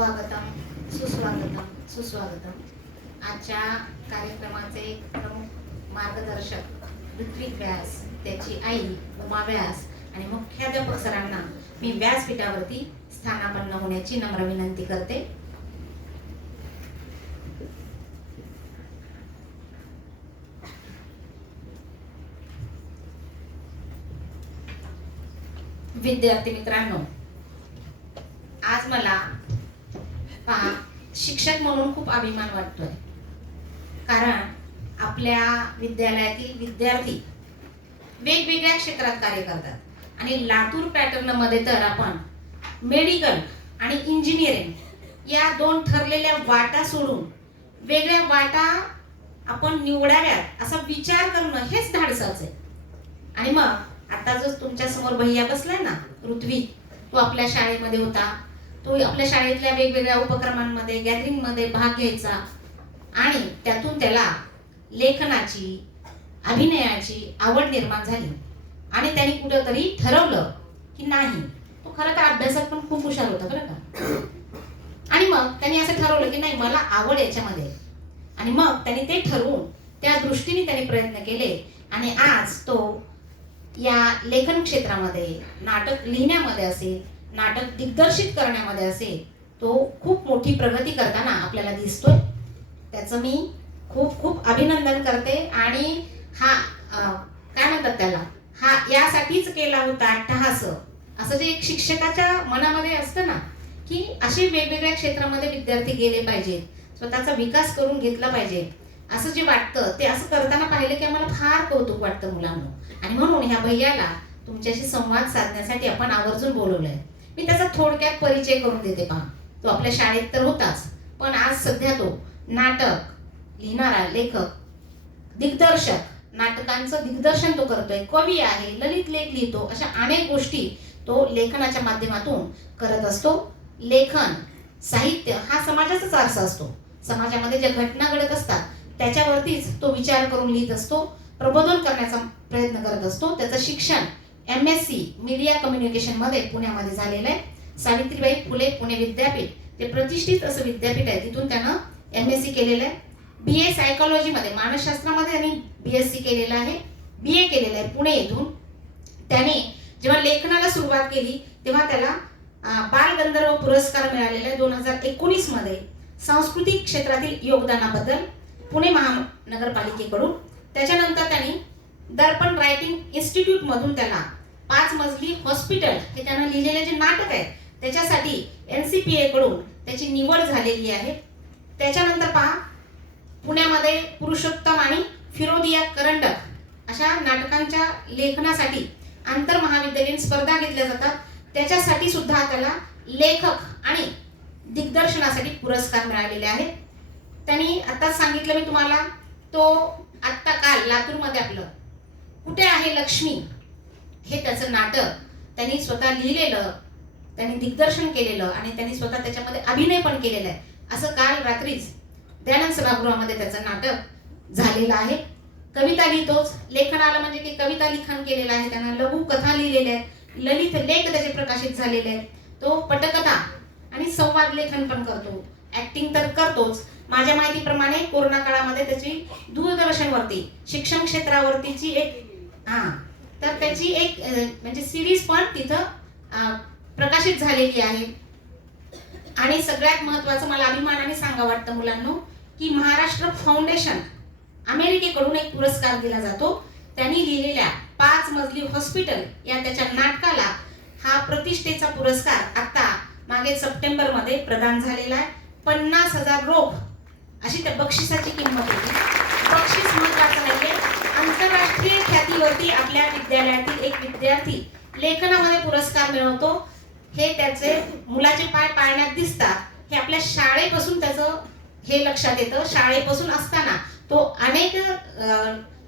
स्वागतम, सुस्वागतम, सुस्वागतम. आजच्या कार्यक्रमाचे प्रमुख मार्गदर्शक ऋत्विक व्यास, त्याची आई उमा व्यास आणि मुख्याध्यापक सरांना मी व्यासपीठावरती स्थानापन्न होण्याची नम्र विनंती करते. विद्यार्थी मित्रांनो, आज मला पहा शिक्षक म्हणून खूप अभिमान वाटतोय, कारण आपल्या विद्यालयातील विद्यार्थी वेगवेगळ्या क्षेत्रात कार्य करतात आणि लातूर पॅटर्न मध्ये तर आपण मेडिकल आणि इंजिनिअरिंग या दोन ठरलेल्या वाटा सोडून वेगळ्या वाटा आपण निवडाव्यात असा विचार करणं हेच धाडसाचं आहे. आणि मग आता जो तुमच्या समोर भैया बसलाय ना, ऋत्विक, तो आपल्या शाळेमध्ये होता. तो आपल्या शाळेतल्या वेगवेगळ्या उपक्रमांमध्ये, गॅदरिंगमध्ये भाग घ्यायचा आणि त्यातून त्याला लेखनाची, अभिनयाची आवड निर्माण झाली आणि त्याने कुठंतरी ठरवलं की नाही, तो खरं तर अभ्यासात पण खूप हुशार होता बरं का. आणि मग त्याने असं ठरवलं की नाही, मला आवड याच्यामध्ये. आणि मग त्याने ते ठरवून त्या दृष्टीने त्याने प्रयत्न केले आणि आज तो या लेखन क्षेत्रामध्ये, नाटक लिहिण्यामध्ये असेल, नाटक दिग्दर्शित करण्यामध्ये असेल, तो खूप मोठी प्रगती करताना आपल्याला दिसतोय. त्याचं मी खूप खूप अभिनंदन करते. आणि हा काय म्हणतात त्याला, हा यासाठीच केला होता अट्टहास, असं जे एक शिक्षकाच्या मनामध्ये असतं ना, की असे वेगवेगळ्या क्षेत्रामध्ये विद्यार्थी गेले पाहिजेत, स्वतःचा विकास करून घेतला पाहिजे, असं जे वाटतं ते असं करताना पाहिलं की आम्हाला फार कौतुक वाटतं मुलांना. आणि म्हणून ह्या भैयाला तुमच्याशी संवाद साधण्यासाठी आपण आवर्जून बोलवलंय. मी त्याचा थोडक्यात परिचय करून देते. पहा, तो आपल्या शाळेत तर होताच, पण आज सध्या तो नाटक लिहिणारा लेखक, दिग्दर्शक, नाटकांचं दिग्दर्शन तो करतोय, कवी आहे, ललित लेख लिहितो, अशा अनेक गोष्टी तो लेखनाच्या माध्यमातून करत असतो. लेखन, साहित्य हा समाजाचाच आरसा असतो. समाजामध्ये ज्या घटना घडत असतात त्याच्यावरतीच तो विचार करून लिहित असतो, प्रबोधन करण्याचा प्रयत्न करत असतो. त्याचं शिक्षण MSc मीडिया कम्युनिकेशन मध्ये पुण्यामध्ये झालेलं आहे. सावित्रीबाई फुले पुणे विद्यापीठ, ते प्रतिष्ठित असं विद्यापीठ आहे, तिथून त्यानं MSc केलेलं आहे. BA सायकोलॉजी मध्ये, मानसशास्त्रामध्ये त्यांनी BSc केलेलं आहे. BA केलेलं आहे पुणे येथून. त्याने जेव्हा लेखनाला सुरुवात केली तेव्हा त्याला बालगंधर्व पुरस्कार मिळालेला आहे 2019 मध्ये, सांस्कृतिक क्षेत्रातील योगदानाबद्दल पुणे महानगरपालिकेकडून. त्याच्यानंतर त्यांनी दर्पण रायटिंग इन्स्टिट्यूट मधून त्याला 5 मजली हॉस्पिटल हे त्यानं लिहिलेले जे नाटक आहे त्याच्यासाठी NCPA कडून त्याची निवड झालेली आहे. त्याच्यानंतर पहा, पुण्यामध्ये पुरुषोत्तम आणि फिरोदिया करंडक अशा नाटकांच्या लेखनासाठी आंतर महाविद्यालयीन स्पर्धा घेतल्या जातात. त्याच्यासाठी सुद्धा त्याला लेखक आणि दिग्दर्शनासाठी पुरस्कार मिळालेले आहेत. त्यांनी आता सांगितलं मी तुम्हाला, तो आत्ता काल लातूरमध्ये आपलं कुठे आहे लक्ष्मी हे त्याचं नाटक त्यांनी स्वतः लिहिलेलं, त्यांनी दिग्दर्शन केलेलं आणि त्यांनी स्वतः त्याच्यामध्ये अभिनय पण केलेला आहे. असं काल रात्रीच दयानंद सभागृहामध्ये त्याचं नाटक झालेलं आहे. कविता लिहितोच, लेखनाला म्हणजे की कविता लिखाण केलेलं आहे त्यानं, लघु कथा लिहिलेल्या आहेत, ललित लेख त्याचे प्रकाशित झालेले आहेत. तो पटकथा आणि संवाद लेखन पण करतो, ऍक्टिंग तर करतोच. माझ्या माहितीप्रमाणे कोरोना काळामध्ये त्याची दूरदर्शनवरती शिक्षण क्षेत्रावरतीची एक तर त्याची एक म्हणजे सिरीज पण तिथं प्रकाशित झालेली आहे. आणि सगळ्यात महत्त्वाचं मला अभिमानाने सांगा वाटतं मुलांनो, की महाराष्ट्र फाउंडेशन अमेरिकेकडून एक पुरस्कार दिला जातो. त्यांनी लिहिलेल्या 5 मजली हॉस्पिटल या त्याच्या नाटकाला हा प्रतिष्ठेचा पुरस्कार आता मागे सप्टेंबर मध्ये प्रदान झालेला आहे. 50,000 रोख अशी त्या बक्षिसाची किंमत होती. बक्षीस महत्त्वाचं नाहीये, आंतरराष्ट्रीय ख्यातीवरती आपल्या विद्यालयातील एक विद्यार्थी लेखनामध्ये पुरस्कार मिळवतो, हे त्याचे मुलाचे पाय पाळण्यात दिसतात. हे आपल्या शाळेपासून त्याचं हे लक्षात येतं. शाळेपासून असताना तो अनेक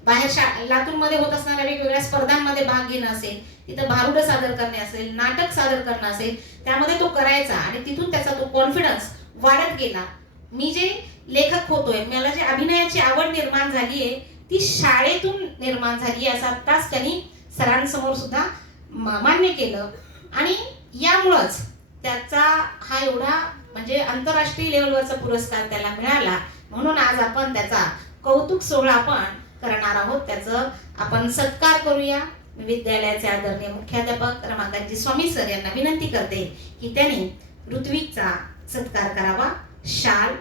बाहेर लातूरमध्ये होत असणाऱ्या वेगवेगळ्या स्पर्धांमध्ये भाग घेणं असेल, तिथं भारुड सादर करणे असेल, नाटक सादर करणं असेल, त्यामध्ये तो करायचा आणि तिथून त्याचा तो कॉन्फिडन्स वाढत गेला. मी जे लेखक होतोय, मला जे अभिनयाची आवड निर्माण झाली आहे ती शाळेतून निर्माण झाली आहे, असं आत्ताच त्यांनी सरांसमोर सुद्धा मान्य केलं. आणि यामुळंच त्याचा हा एवढा म्हणजे आंतरराष्ट्रीय लेवलवरचा पुरस्कार त्याला मिळाला, म्हणून आज आपण त्याचा कौतुक सोहळा आपण करणार आहोत. त्याचं आपण सत्कार करूया. विद्यालयाचे आदरणीय मुख्याध्यापक रमाकांतजी स्वामी सर यांना विनंती करते की त्यांनी ऋत्विकचा सत्कार करावा. शाल,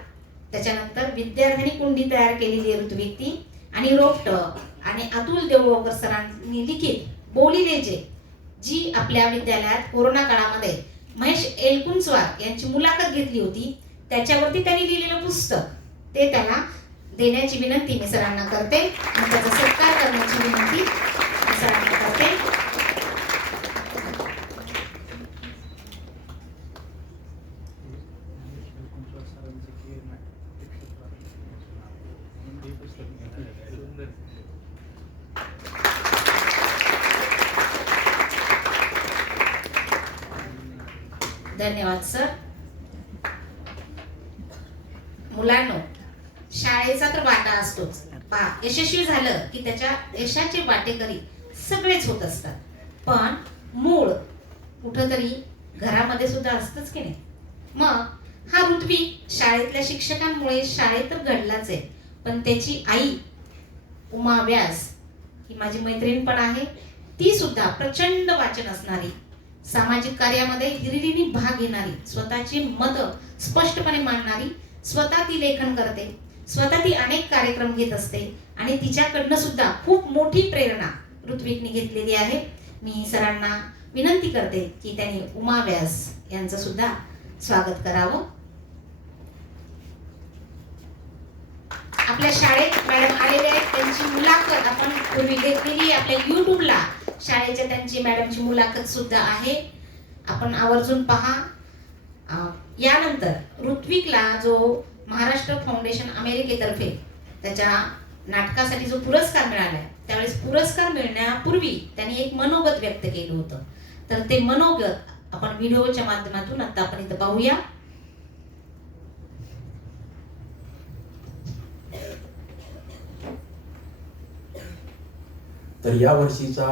त्याच्यानंतर विद्यार्थ्यांनी कुंडी तयार केलेली आहे ऋत्विक ती, आणि रोपटं, आणि अतुल देवळकर सरांनी लिखित बोली लेजे जी आपल्या विद्यालयात कोरोना काळामध्ये महेश एलकुंचवार यांची मुलाखत घेतली होती, त्याच्यावरती त्यांनी लिहिलेलं पुस्तक ते त्याला देण्याची विनंती मी सरांना करते, आणि त्याचा सत्कार करण्याची विनंती मी सरांना करते. धन्यवाद सर. मुलांनो, शाळेचा तर वाटा असतोच. यशस्वी झालं की त्याच्या यशाचे वाटेकरी सगळेच होत असतात, पण मूळ कुठंतरी घरामध्ये सुद्धा असतंच की नाही. मग हा ऋत्विक शाळेतल्या शिक्षकांमुळे शाळेत तर घडलाच आहे, पण त्याची आई उमा व्यास ही माझी मैत्रीण पण आहे. ती सुद्धा प्रचंड वाचन असणारी, सामाजिक कार्यामध्ये हिरिरीने भाग घेणारी, स्वतःची मतं स्पष्टपणे मांडणारी, स्वतः ती लेखन करते, स्वतः ती अनेक कार्यक्रम घेत असते, आणि तिच्याकडनं सुद्धा खूप मोठी प्रेरणा ऋत्विकने घेतलेली आहे. मी सरांना विनंती करते की त्यांनी उमा व्यास यांचं सुद्धा स्वागत करावं. आपल्या शाळेत मॅडम आलेले आहेत, त्यांची मुलाखत आपण पूर्वी घेतलेली आपल्या युट्यूबला शाळेच्या त्यांची मॅडमची मुलाखत सुद्धा आहे, आपण आवर्जून पहा. यानंतर ऋत्विकला जो महाराष्ट्र फाउंडेशन अमेरिकेतर्फे त्याच्या नाटकासाठी जो पुरस्कार मिळालाय, त्यावेळेस पुरस्कार मिळण्यापूर्वी त्यांनी एक मनोगत व्यक्त केलं होतं, तर ते मनोगत आपण व्हिडिओच्या माध्यमातून आता आपण इथं पाहूया. तर या वर्षीचा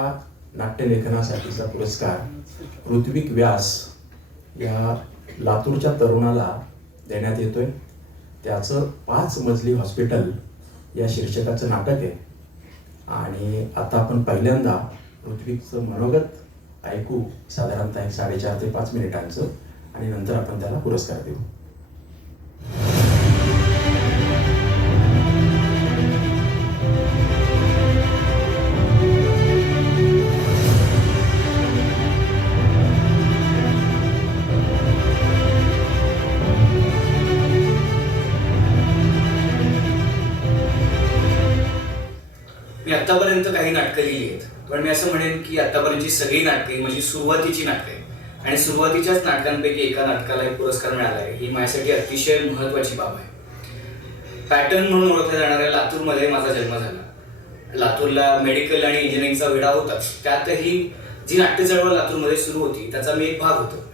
नाट्यलेखनासाठीचा पुरस्कार ऋत्विक व्यास या लातूरच्या तरुणाला देण्यात येतोय. त्याचं 5 मजली हॉस्पिटल या शीर्षकाचं नाटक आहे, आणि आता आपण पहिल्यांदा ऋत्विकचं मनोगत ऐकू, साधारणतः 4.5 ते 5 मिनिटांचं, आणि नंतर आपण त्याला पुरस्कार देऊ. मी आतापर्यंत काही नाटकं लिहिली आहेत, पण मी असं म्हणेन की आतापर्यंतची सगळी नाटके म्हणजे सुरुवातीची नाटके, आणि सुरुवातीच्याच नाटकांपैकी एका नाटकाला एक पुरस्कार मिळाला आहे, ही माझ्यासाठी अतिशय महत्त्वाची बाब आहे. पॅटर्न म्हणून ओळखल्या जाणाऱ्या लातूरमध्ये माझा जन्म झाला. लातूरला मेडिकल आणि इंजिनिअरिंगचा विडा होताच, त्यातही जी नाट्य चळवळ लातूरमध्ये सुरू होती त्याचा मी एक भाग होतो.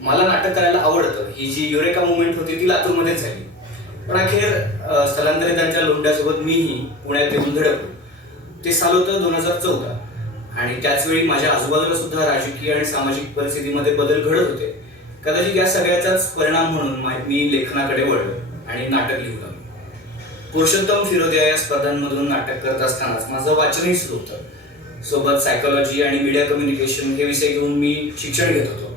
मला नाटक करायला आवडतं. ही जी युरेका मुवमेंट होती ती लातूरमध्येच झाली, पण अखेर स्थलांतरितांच्या लोंढ्यासोबत मीही पुण्यात येऊन धडकलो. ते साल होतं 2014, आणि त्याचवेळी माझ्या आजूबाजूला सुद्धा राजकीय आणि सामाजिक परिस्थितीमध्ये बदल घडत होते. कदाचित या सगळ्याचाच परिणाम म्हणून मी लेखनाकडे वळलो आणि नाटक लिहू लागलो. पुरुषोत्तम फिरोदिया या स्पर्धांमधून नाटक करत असतानाच माझं वाचनही सुरू होतं. सोबत सायकोलॉजी आणि मीडिया कम्युनिकेशन हे विषय घेऊन मी शिक्षण घेत होतो.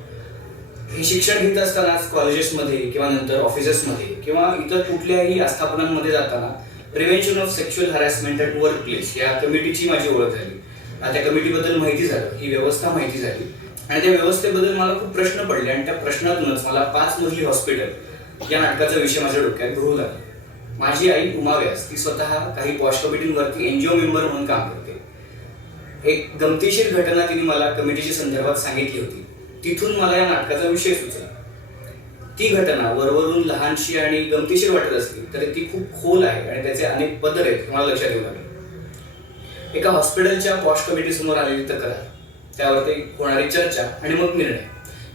हे शिक्षण घेत असतानाच कॉलेजेसमध्ये किंवा नंतर ऑफिसेसमध्ये किंवा इतर कुठल्याही आस्थापनांमध्ये जाताना prevention of sexual harassment at work place या कमिटीची माझी ओळख झाली. त्या कमिटीबद्दल माहिती झालं, ही व्यवस्था माहिती झाली, आणि त्या व्यवस्थेबद्दल मला खूप प्रश्न पडले, आणि त्या प्रश्नातूनच मला 5 मजली हॉस्पिटल या नाटकाचा विषय माझ्या डोक्यात घोळू लागला. माझी आई उमा व्यास ती स्वतः काही पॉश कमिटींवरती एनजीओ मेंबर म्हणून काम करते. एक गमतीशीर घटना तिने मला कमिटीच्या संदर्भात सांगितली होती. तिथून मला या नाटकाचा विषय सुचला. ती घटना वरवरून लहानशी आणि गमतीशीर वाटत असली तरी ती खूप खोल आहे, आणि त्याचे अनेक पदर आहेत हे मला लक्षात येऊ लागले. एका हॉस्पिटलच्या पॉश कमिटी समोर आलेली तक्रार, त्यावरती होणारी चर्चा आणि मग निर्णय,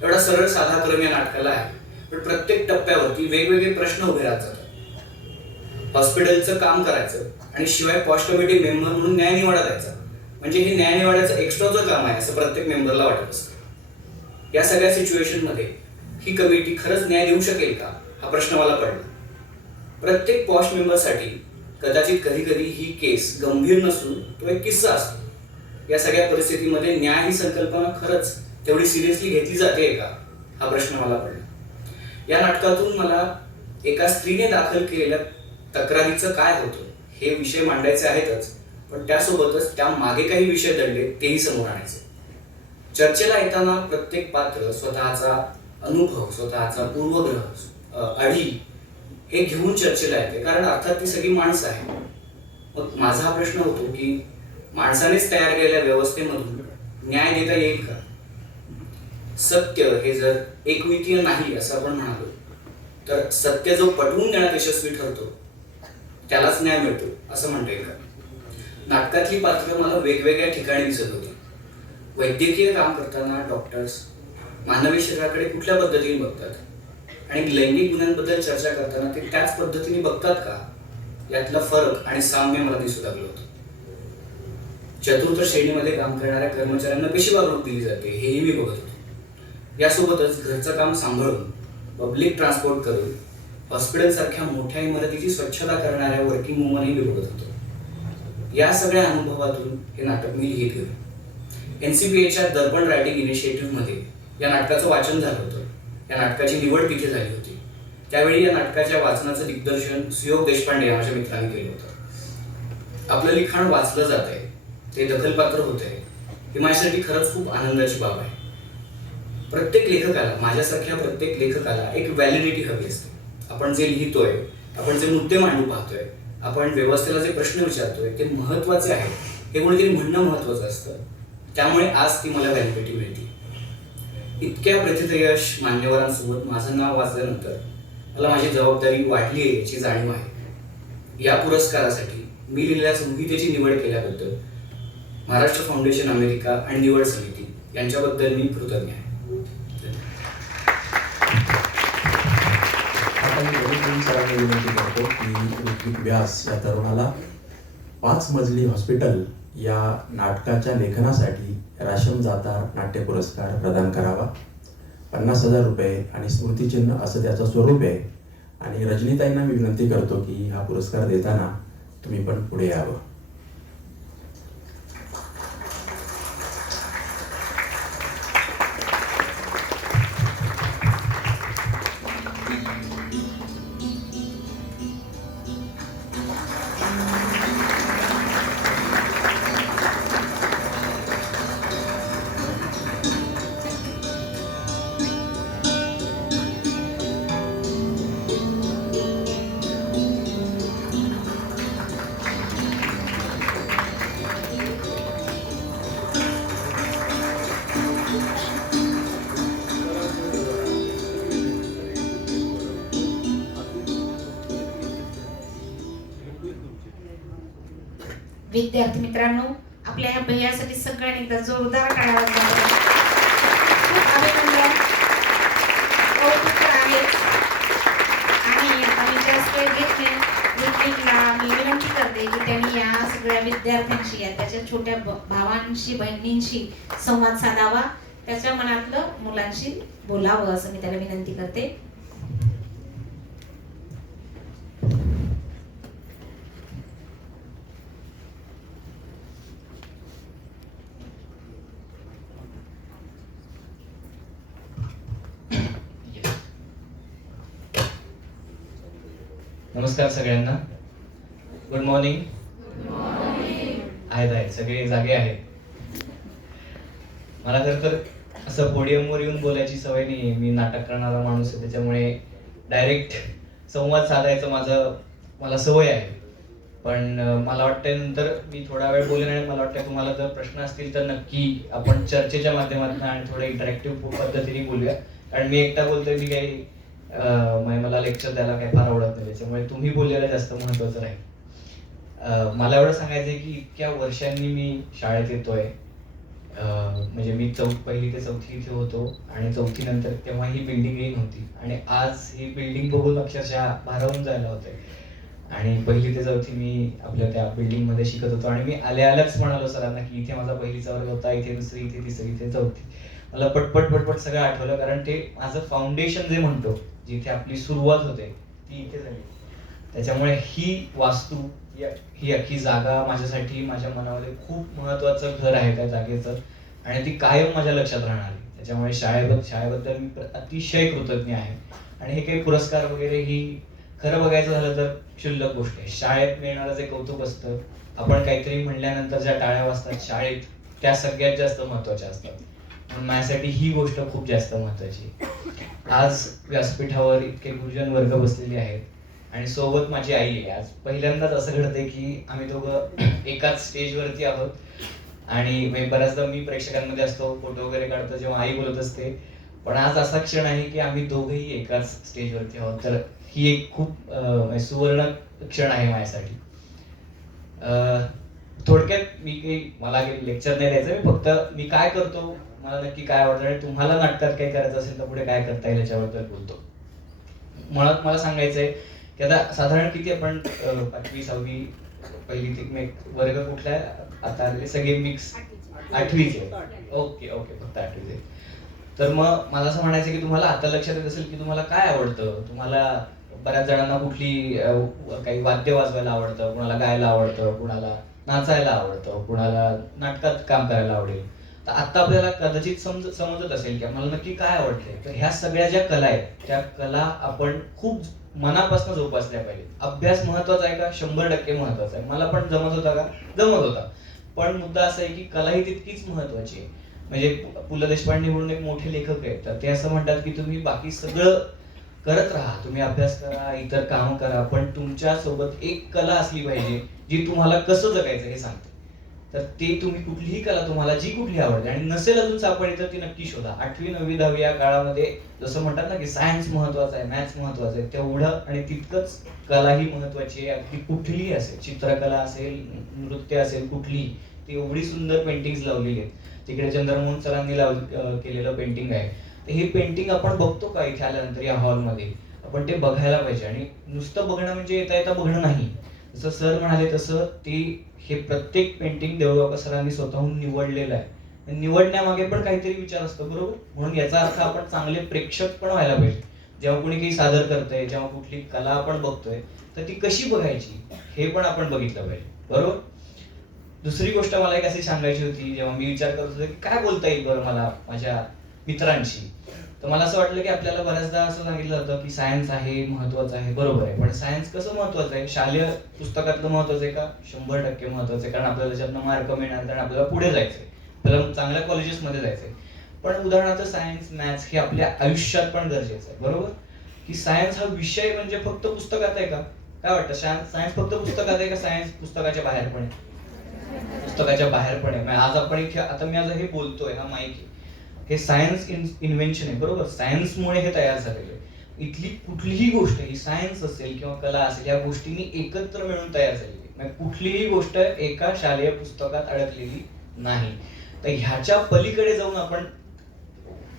एवढा सरळ साधा क्रम या नाटकाला आहे. पण प्रत्येक टप्प्यावरती वेगवेगळे प्रश्न उभे राहत जातात. हॉस्पिटलचं काम करायचं आणि शिवाय पॉश कमिटी मेंबर म्हणून न्यायनिवाडा द्यायचा, म्हणजे हे न्यायनिवाड्याचं एक्स्ट्राचं काम आहे असं प्रत्येक मेंबरला वाटत असतं. या सगळ्या सिच्युएशनमध्ये ही कमिटी खरंच न्याय देऊ शकेल का, हा प्रश्न मला पडला. प्रत्येक पॉश मेंबरसाठी कदाचित कधी कधी ही केस गंभीर नसून तो एक किस्सा असतो. या सगळ्या परिस्थितीमध्ये न्याय ही संकल्पना खरंच तेवढी सिरियसली घेतली जाते का, हा प्रश्न मला पडला. या नाटकातून मला एका स्त्रीने दाखल केलेल्या तक्रारीचं काय होतं हे विषय मांडायचे आहेतच, पण त्यासोबतच त्या मागे काही विषय दडले तेही समोर आणायचे. चर्चेला येताना प्रत्येक पात्र स्वतःचा अनुभव, स्वतःचा पूर्वग्रह, अढी हे घेऊन चर्चेला येते, कारण अर्थात ती सगळी माणसं आहे. मग माझा हा प्रश्न होतो की माणसानेच तयार केलेल्या व्यवस्थेमधून न्याय देता येईल का? सत्य हे जर एकमितीय नाही असं आपण म्हणालो, तर सत्य जो पटवून देण्यात यशस्वी ठरतो त्यालाच न्याय मिळतो असं म्हणता येईल का? नाटकातली पात्र मला वेगवेगळ्या ठिकाणी दिसत होती. वैद्यकीय काम करताना डॉक्टर्स मानवी शरीराकडे कुठल्या पद्धतीने बघतात आणि लैंगिक गुन्ह्यांबद्दल चर्चा करताना ते त्याच पद्धतीने बघतात का, यातला फरक आणि साम्य मला दिसू लागलं होतं. चतुर्थ श्रेणीमध्ये काम करणाऱ्या कर्मचाऱ्यांना कशी वागणूक दिली जाते हेही मी बघत होतो. यासोबतच घरचं काम सांभाळून, पब्लिक ट्रान्सपोर्ट करून, हॉस्पिटल सारख्या मोठ्या इमारतीची स्वच्छता करणाऱ्या वर्किंग वुमनही मी बघत होतो. या सगळ्या अनुभवातून हे नाटक मी लिहित गेलो. NCPAच्या दर्पण रायटिंग इनिशिएटिव्हमध्ये या नाटकाचं वाचन झालं होतं. या नाटकाची निवड तिथे झाली होती. त्यावेळी या नाटकाच्या वाचनाचं दिग्दर्शन सुयोग देशपांडे या माझ्या मित्रांनी केलं होतं. आपलं लिखाण वाचलं जात आहे, ते दखलपात्र होत आहे, ही माझ्यासाठी खरंच खूप आनंदाची बाब आहे. प्रत्येक लेखकाला, माझ्यासारख्या प्रत्येक लेखकाला एक व्हॅलिडिटी हवी असते. आपण जे लिहितोय, आपण जे मुद्दे मांडू पाहतोय, आपण व्यवस्थेला जे प्रश्न विचारतोय ते महत्वाचे आहे हे कोणीतरी म्हणणं महत्वाचं असतं. त्यामुळे आज ती मला व्हॅलिडिटी मिळते. इतक्या प्रथितयश मान्यवरांसोबत माझं नाव वाचल्यानंतर मला माझी जबाबदारी वाढली आहे याची जाणीव आहे. या पुरस्कारासाठी मी लिहिलेल्या संहितेची निवड केल्याबद्दल महाराष्ट्र फाउंडेशन अमेरिका आणि निवड समिती यांच्याबद्दल मी कृतज्ञ आहे. आता मी गणेश सरांना विनंती करतो की ऋत्विक व्यास या तरुणाला 5 मजली हॉस्पिटल या नाटकाच्या लेखनासाठी राशम जातार नाट्य पुरस्कार प्रदान करावा. 50,000 रुपये आणि स्मृतिचिन्ह असं त्याचं स्वरूप आहे. आणि रजनीताईंना मी विनंती करतो की हा पुरस्कार देताना तुम्ही पण पुढे यावं. विद्यार्थी मित्रांनो, आपल्या ह्या भैयासाठी सगळ्यांनी एकदा जोरदार टाळ्या वाजवा. खूप अभिनंदन, कौतुक आहे. आणि आम्ही जास्त वेळ घेत नाही. ऋत्विकला मी विनंती करते की त्यांनी या सगळ्या विद्यार्थ्यांशी, या त्याच्या छोट्या भावांशी, बहिणींशी संवाद साधावा, त्याच्या मनातलं मुलांशी बोलावं असं मी त्याला विनंती करते. नमस्कार सगळ्यांना. Good morning. आहेत सगळे जागे आहेत. मला तर असं पोडियमवर येऊन बोलायची सवय नाही. मी नाटक करणारा माणूस आहे, त्याच्यामुळे डायरेक्ट संवाद साधायचं मला सवय आहे. पण मला वाटतं नंतर मी थोडा वेळ बोलेन आणि मला वाटतं तुम्हाला जर प्रश्न असतील तर नक्की आपण चर्चेच्या माध्यमातून आणि थोडं इंटरॅक्टिव्ह पद्धतीने बोलूया. कारण मी एकटा बोलतोय, मी काही मला लेक्चर द्यायला काही फार आवडत नाही, त्याच्यामुळे तुम्ही बोललेलं जास्त महत्त्वाचं राहील. मला एवढं सांगायचं आहे की इतक्या वर्षांनी मी शाळेत येतोय. म्हणजे मी पहिली ते चौथी इथे होतो आणि चौथी नंतर तेव्हा ही बिल्डिंगही नव्हती आणि आज ही बिल्डिंग बघून अक्षरशः भारावून जायला होतंय. आणि पहिली ते चौथी मी आपल्या त्या बिल्डिंगमध्ये शिकत होतो आणि मी आल्याच म्हणालो सरांना की इथे माझा पहिलीचा वर्ग होता, इथे दुसरी, इथे तिसरी, इथे चौथी. मला पटपट सगळं आठवलं, कारण ते माझं फाउंडेशन जे म्हणतो, जिथे आपली सुरुवात होते ती इथे झाली. त्याच्यामुळे ही वास्तू, ही अख्खी जागा माझ्यासाठी, माझ्या मनामध्ये खूप महत्वाचं घर आहे त्या जागेचं, आणि ती कायम माझ्या लक्षात राहणार आहे. त्याच्यामुळे शाळेबद्दल मी अतिशय कृतज्ञ आहे. आणि हे काही पुरस्कार वगैरे ही खरं बघायचं झालं तर क्षुल्लक गोष्ट आहे. शाळेत मिळणारं जे कौतुक असतं, आपण काहीतरी म्हणल्यानंतर ज्या टाळ्या वाजतात शाळेत, त्या सगळ्यात जास्त महत्वाच्या असतात. म्हणून माझ्यासाठी ही गोष्ट खूप जास्त महत्वाची आहे. आज व्यासपीठावर इतके गुरुजन वर्ग बसलेले आहेत आणि सोबत माझी आई आहे. आज पहिल्यांदाच असं घडतंय की आम्ही दोघं एकाच स्टेजवरती आहोत. आणि बऱ्याचदा मी प्रेक्षकांमध्ये असतो, फोटो वगैरे काढतो जेव्हा आई बोलत असते, पण आज असा क्षण आहे की आम्ही दोघंही एकाच स्टेजवरती आहोत. तर ही एक खूप सुवर्ण क्षण आहे माझ्यासाठी. थोडक्यात मला काही लेक्चर नाही द्यायचं, फक्त मी काय करतो, मला नक्की काय आवडतं आणि तुम्हाला नाटकात काय करायचं असेल तर पुढे काय करता येईल याच्याबद्दल बोलतो. मुळात मला सांगायचंय की आता साधारण किती आपण 5वी 6वी पहिली ते वर्ग कुठला आता आलेले सगळे मिक्स 8वीचे. ओके फक्त 8वीचे. तर मग मला असं म्हणायचं की तुम्हाला आता लक्षात येत असेल की तुम्हाला काय आवडतं. तुम्हाला बऱ्याच जणांना कुठली काही वाद्य वाजवायला आवडतं, कुणाला गायला आवडतं, कुणाला नाचायला आवडतं, कुणाला नाटकात काम करायला आवडेल. तर आता आपल्याला कदाचित समजत असेल की आम्हाला नक्की काय आवडते. तर ह्या सगळ्या ज्या कला आहेत, त्या कला आपण खूप मनापासून जोपासल्या पाहिजे. अभ्यास महत्वाचा आहे का? 100% महत्वाचा आहे. मला पण जमत होता का? जमत होता. पण मुद्दा असा आहे की कला ही तितकीच महत्वाची आहे. म्हणजे पु ल देशपांडे म्हणून एक मोठे लेखक आहेत, तर ते असं म्हणतात की तुम्ही बाकी सगळं करत राहा, तुम्ही अभ्यास करा, इतर काम करा, पण तुमच्या सोबत एक कला असली पाहिजे जी तुम्हाला कसं जगायचं हे सांगते. तर ते तुम्ही कुठलीही कला तुम्हाला जी कुठली आवडते आणि नसेल अजून सापडली तर ती नक्की शोधा. 8वी 9वी 10वी या काळामध्ये जसं म्हणतात ना की सायन्स महत्वाचं आहे, मॅथ्स महत्वाचं आहे, तेवढं आणि तितकंच कला ही महत्वाची आहे. अगदी कुठलीही असेल, चित्रकला असेल, नृत्य असेल, कुठलीही. ती एवढी सुंदर पेंटिंग्स लावलेली आहेत. तिकडे चंद्रमोहन सरांनी केलेलं पेंटिंग आहे. तर हे पेंटिंग आपण बघतो का इथे आल्यानंतर या हॉलमध्ये? आपण ते बघायला पाहिजे. आणि नुसतं बघणं म्हणजे येता बघणं नाही. जसं सर म्हणाले तसं हे प्रत्येक पेंटिंग देवबाबा सरांनी स्वतःहून निवडलेलं आहे. निवडण्यामागे पण काहीतरी विचार असतो, बरोबर? म्हणून याचा अर्थ आपण चांगले प्रेक्षक पण व्हायला पाहिजे. जेव्हा कोणी काही सादर करतंय, जेव्हा कुठली कला आपण बघतोय, तर ती कशी बघायची हे पण आपण बघितलं पाहिजे, बरोबर? दुसरी गोष्ट मला एक अशी सांगायची होती, जेव्हा मी विचार करत होतो की काय बोलता येईल बरं मला माझ्या मित्रांशी, तर मला असं वाटलं की आपल्याला बऱ्याचदा असं सांगितलं जातं की सायन्स आहे महत्वाचं आहे, बरोबर आहे. पण सायन्स कसं महत्वाचं आहे? शालेय पुस्तकातलं महत्वाचं आहे का? 100% महत्वाचं आहे. कारण आपल्याला त्याच्यातनं मार्क मिळणार, कारण आपल्याला पुढे जायचंय, आपल्याला चांगल्या कॉलेजेसमध्ये जायचंय. पण उदाहरणार्थ सायन्स, मॅथ्स हे आपल्या आयुष्यात पण गरजेचं आहे, बरोबर? की सायन्स हा विषय म्हणजे फक्त पुस्तकात आहे का? काय वाटतं? सायन्स फक्त पुस्तकात आहे का सायन्स पुस्तकाच्या बाहेर पण आहे? पुस्तकाच्या बाहेर पण आहे. आज आपण इथे, आता मी आज हे बोलतोय, हा माईक आहे, हे सायन्स इन्व्हेन्शन आहे, बरोबर? सायन्समुळे हे तयार झालेलं आहे. इथली कुठलीही गोष्ट ही सायन्स असेल किंवा कला असेल, या गोष्टींनी एकत्र मिळून तयार झालेली आहे. कुठलीही गोष्ट एका शालेय पुस्तकात अडकलेली नाही. तर ह्याच्या पलीकडे जाऊन आपण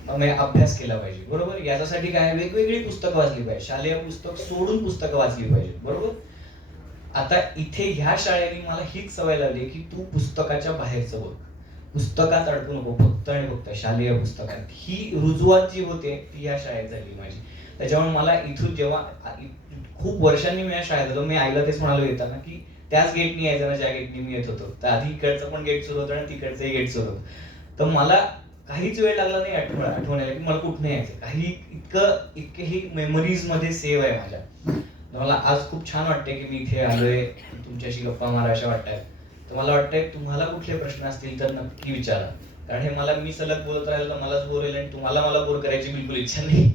अभ्यास केला पाहिजे, बरोबर? याच्यासाठी काय, वेगवेगळी पुस्तकं वाचली पाहिजे. शालेय पुस्तक सोडून पुस्तकं वाचली पाहिजे, बरोबर? आता इथे ह्या शाळेने मला हीच सवय लावली की तू पुस्तकाच्या बाहेरचं बघ, पुस्तकात अडकू नको, फक्त आणि फक्त शालेय पुस्तकात. ही रुजवात जी होते ती ह्या शाळेत झाली माझी. त्याच्यामुळे मला इथून जेव्हा खूप वर्षांनी मी या शाळेत होतो, मी आईला तेच म्हणालो येताना की त्याच गेटनी यायचं ना ज्या गेटनी मी येत होतो. तर आधी इकडचं पण गेट सुरू होतं आणि तिकडचंही गेट सुरू होतं. तर मला काहीच वेळ लागला नाही आठवण्याला की मला कुठनं यायचं. इतके ही मेमरीज मध्ये सेव्ह आहे माझ्या. मला आज खूप छान वाटते की मी इथे आलोय, तुमच्याशी गप्पा मारायच्या वाटतायत. तर मला वाटतंय तुम्हाला कुठले प्रश्न असतील तर नक्की विचारा, कारण हे मी सलग बोलत राहिलो तर मलाच बोर होईल आणि तुम्हाला मला बोर करायची बिलकुल इच्छा नाही.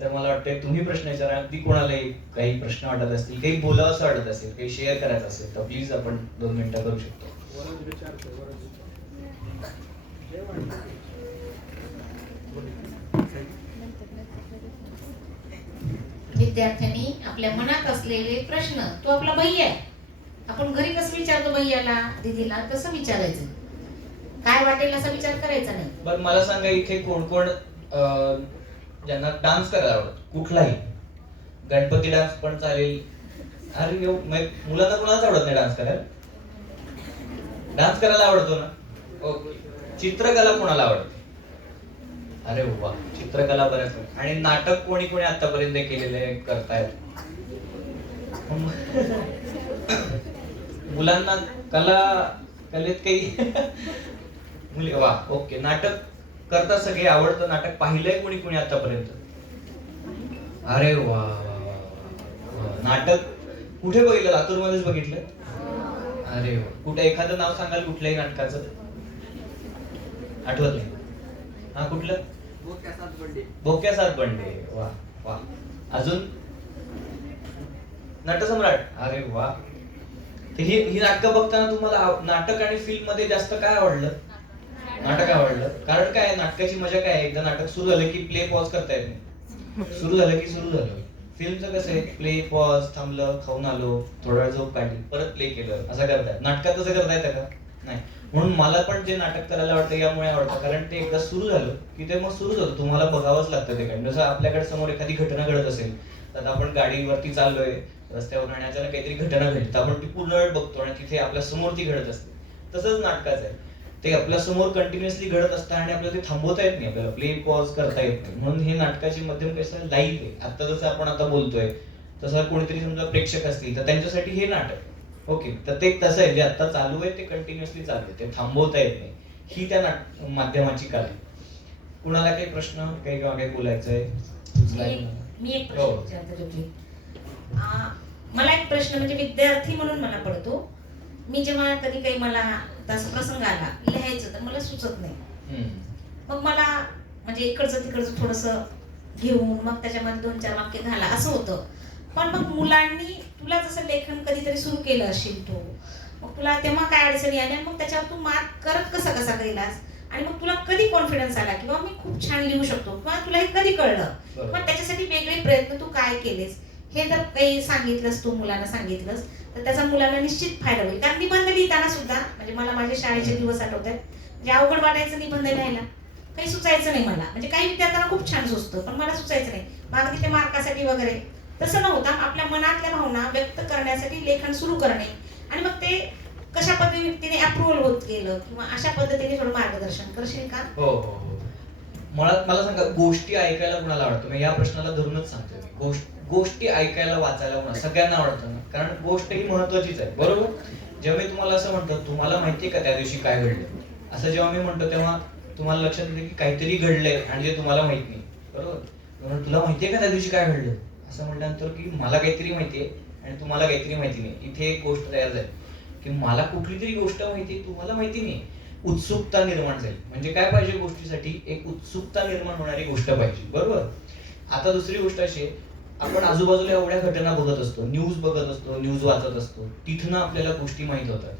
तर मला वाटतंय तुम्ही प्रश्न विचारा. अगदी कोणालाही काही प्रश्न वाटत असतील, काही बोलावं असं वाटत असेल, काही शेअर करायचं असेल तर प्लीज आपण 2 मिनिटं करू शकतो. विद्यार्थ्यांनी आपल्या मनात असलेले प्रश्न, तो आपला भैया आहे, आपण घरी कसं विचारतो भैयाला, दीदीला, तसं विचारायचं. काय वाटेल असा विचार करायचा नाही. बरं मला सांगा, इथे कोण कोण ज्यांना डान्स करायला आवडत? कुठलाही गणपती डान्स पण चालेल, अरे मुलांना कोणालाच आवडत नाही डान्स करायला? डान्स करायला आवडतो ना? ओके. चित्रकला कोणाला आवडते? अरे वा, चित्रकला बऱ्याच. आणि नाटक कोणी कोणी आतापर्यंत केलेले करतायत? मुलांना कलेत काही मुली वा ओके. नाटक करता सगळे, आवडतं नाटक, पाहिलंय कोणी कोणी आतापर्यंत? अरे वा वा वा वा. नाटक कुठे बघितलं? लातूर मध्येच बघितलं? अरे वा. कुठे एखादं नाव सांगाल कुठल्याही नाटकाचं? आठवत नाही. हा, कुठलं? भोक्या सात बंडे. वा वा. अजून? नटसम्राट. अरे वा. ही नाटकं बघताना तुम्हाला नाटक आणि फिल्म मध्ये जास्त काय आवडलं? नाटक आवडलं. कारण काय, नाटकाची मजा काय, एकदा नाटक सुरू झालं की प्ले पॉज करता येत नाही. सुरू झालं की सुरू झालं. फिल्मचं कसं आहे, प्ले पॉज, थांबलं, खाऊन आलो, थोडा वेळ झोप काढली, परत प्ले केलं, असं करतायत. नाटकात तसं करता येतं का? नाही. म्हणून मला पण जे नाटक करायला आवडतं यामुळे आवडतं, कारण ते एकदा सुरू झालं की ते मग सुरूच होतं. तुम्हाला बघावंच लागतं ते काही. जसं आपल्याकडे समोर एखादी घटना घडत असेल, तर आपण गाडीवरती चाललोय रस्त्यावर आणि अचानक काहीतरी घटना घडली, तर आपण ती पूर्ण वेळ बघतो आणि तिथे आपल्या समोर ती घडत असते. तसंच नाटकाचं आहे, ते आपल्या समोर कंटिन्युअसली घडत असतं आणि आपल्याला ते थांबवता येत नाही, आपल्याला प्ले पॉज करता येत नाही. म्हणून हे नाटकाचे माध्यम कसं लाईव्ह आहे. आता जसं आपण आता बोलतोय तसं कोणीतरी समजा प्रेक्षक असतील तर त्यांच्यासाठी हे नाटक. ओके, तर ते तसं आहे, जे आता चालू आहे ते कंटिन्युअसली चालू आहे, ते थांबवता येत नाही. ही त्या माध्यमाची कला आहे. कुणाला काही प्रश्न, काही बोलायचंय? मी एक प्रश्न विचारते तुझी. मला एक प्रश्न, म्हणजे विद्यार्थी म्हणून मला पडतो. मी जेव्हा कधी काही मला तसा प्रसंग आला लिहायचं तर मला सुचत नाही. मग मला म्हणजे इकडचं तिकडचं थोडंसं घेऊन मग त्याच्यामध्ये 2-4 वाक्य घाला असं होतं. पण मग मुलांनी तुला जसं लेखन कधीतरी सुरू केलं असेल तू, मग तुला तेव्हा काय अडचणी आल्या, मग त्याच्यावर तू मात करत कसा गेलास, आणि मग तुला कधी कॉन्फिडन्स आला किंवा मी खूप छान लिहू शकतो, किंवा तुला हे कधी कळलं, मग त्याच्यासाठी वेगळे प्रयत्न तू काय केलेस, हे जर काही सांगितलंस, तू मुलांना सांगितलंस तर त्याचा मुलांना निश्चित फायदा होईल. कारण निबंध लिहिताना सुद्धा, म्हणजे मला माझे शाळेचे दिवस आठवतात, म्हणजे अवघड वाटायचं निबंध लिहायला, काही सुचायचं नाही मला. म्हणजे काही विद्यार्थ्यांना खूप छान सुचतं, पण मला सुचायचं नाही. मग तिथे मार्कासाठी वगैरे तसं नव्हतं. आपल्या मनातल्या भावना व्यक्त करण्यासाठी लेखन सुरू करणे, आणि मग ते कशा पद्धतीने अप्रुव्हल होत गेलं, किंवा अशा पद्धतीने थोडं मार्गदर्शन करशील का? हो हो हो. मला सांगा, गोष्टी ऐकायला कुणाला आवडतं? मी या प्रश्नाला धरूनच सांगतो. गोष्टी ऐकायला, वाचायला कुणाला? सगळ्यांना आवडतं ना, कारण गोष्ट ही महत्वाचीच आहे, बरोबर? जेव्हा मी तुम्हाला असं म्हणतो, तुम्हाला माहितीये का त्या दिवशी काय घडलं, असं जेव्हा मी म्हणतो तेव्हा तुम्हाला लक्षात येते की काहीतरी घडलंय आणि जे तुम्हाला माहित नाही, बरोबर? तुला माहितीये का त्या दिवशी काय घडलं, असं म्हटल्यानंतर की मला काहीतरी माहितीये आणि तुम्हाला काहीतरी माहिती नाही. इथे एक गोष्ट तयार झाली की मला कुठली तरी गोष्ट माहितीये, तुम्हाला माहिती नाही. उत्सुकता निर्माण झाली. म्हणजे काय पाहिजे गोष्टीसाठी? एक उत्सुकता निर्माण होणारी गोष्ट पाहिजे, बरोबर? आता दुसरी गोष्ट अशी आहे, आपण आजूबाजूला एवढ्या घटना बघत असतो, न्यूज बघत असतो, न्यूज वाचत असतो, तिथनं आपल्याला गोष्टी माहित होतात.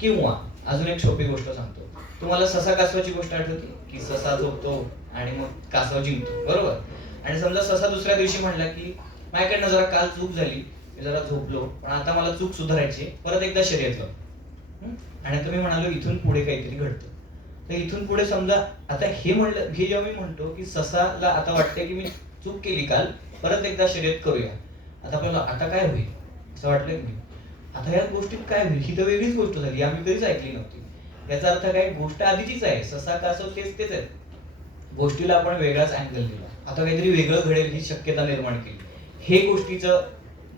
किंवा अजून एक सोपी गोष्ट सांगतो, तुम्हाला ससा कासवाची गोष्ट आठवते की ससा झोपतो आणि मग कासव जिंकतो, बरोबर? आणि समजा ससा दुसऱ्या दिवशी म्हणला की माझ्याकडनं जरा काल चूक झाली, मी जरा झोपलो, पण आता मला चूक सुधारायची, परत एकदा शर्यत लाव. आणि तुम्ही म्हणालो इथून पुढे काहीतरी घडतं, तर इथून पुढे समजा आता हे म्हणलं, हे जेव्हा मी म्हणतो की ससाला आता वाटतंय की मी चूक केली काल, परत एकदा शर्यत करूया, आता आपल्याला आता काय होईल असं वाटलंय की आता या गोष्टीत काय होईल, ही तर वेगळीच गोष्ट झाली, आम्ही कधीच ऐकली नव्हती. याचा अर्थ काय, गोष्ट आधीचीच आहे, ससा कासव तेच आहेत, गोष्टीला आपण वेगळाच अँगल दिला, आता काहीतरी वेगळं घडेल ही शक्यता निर्माण केली. हे गोष्टीचं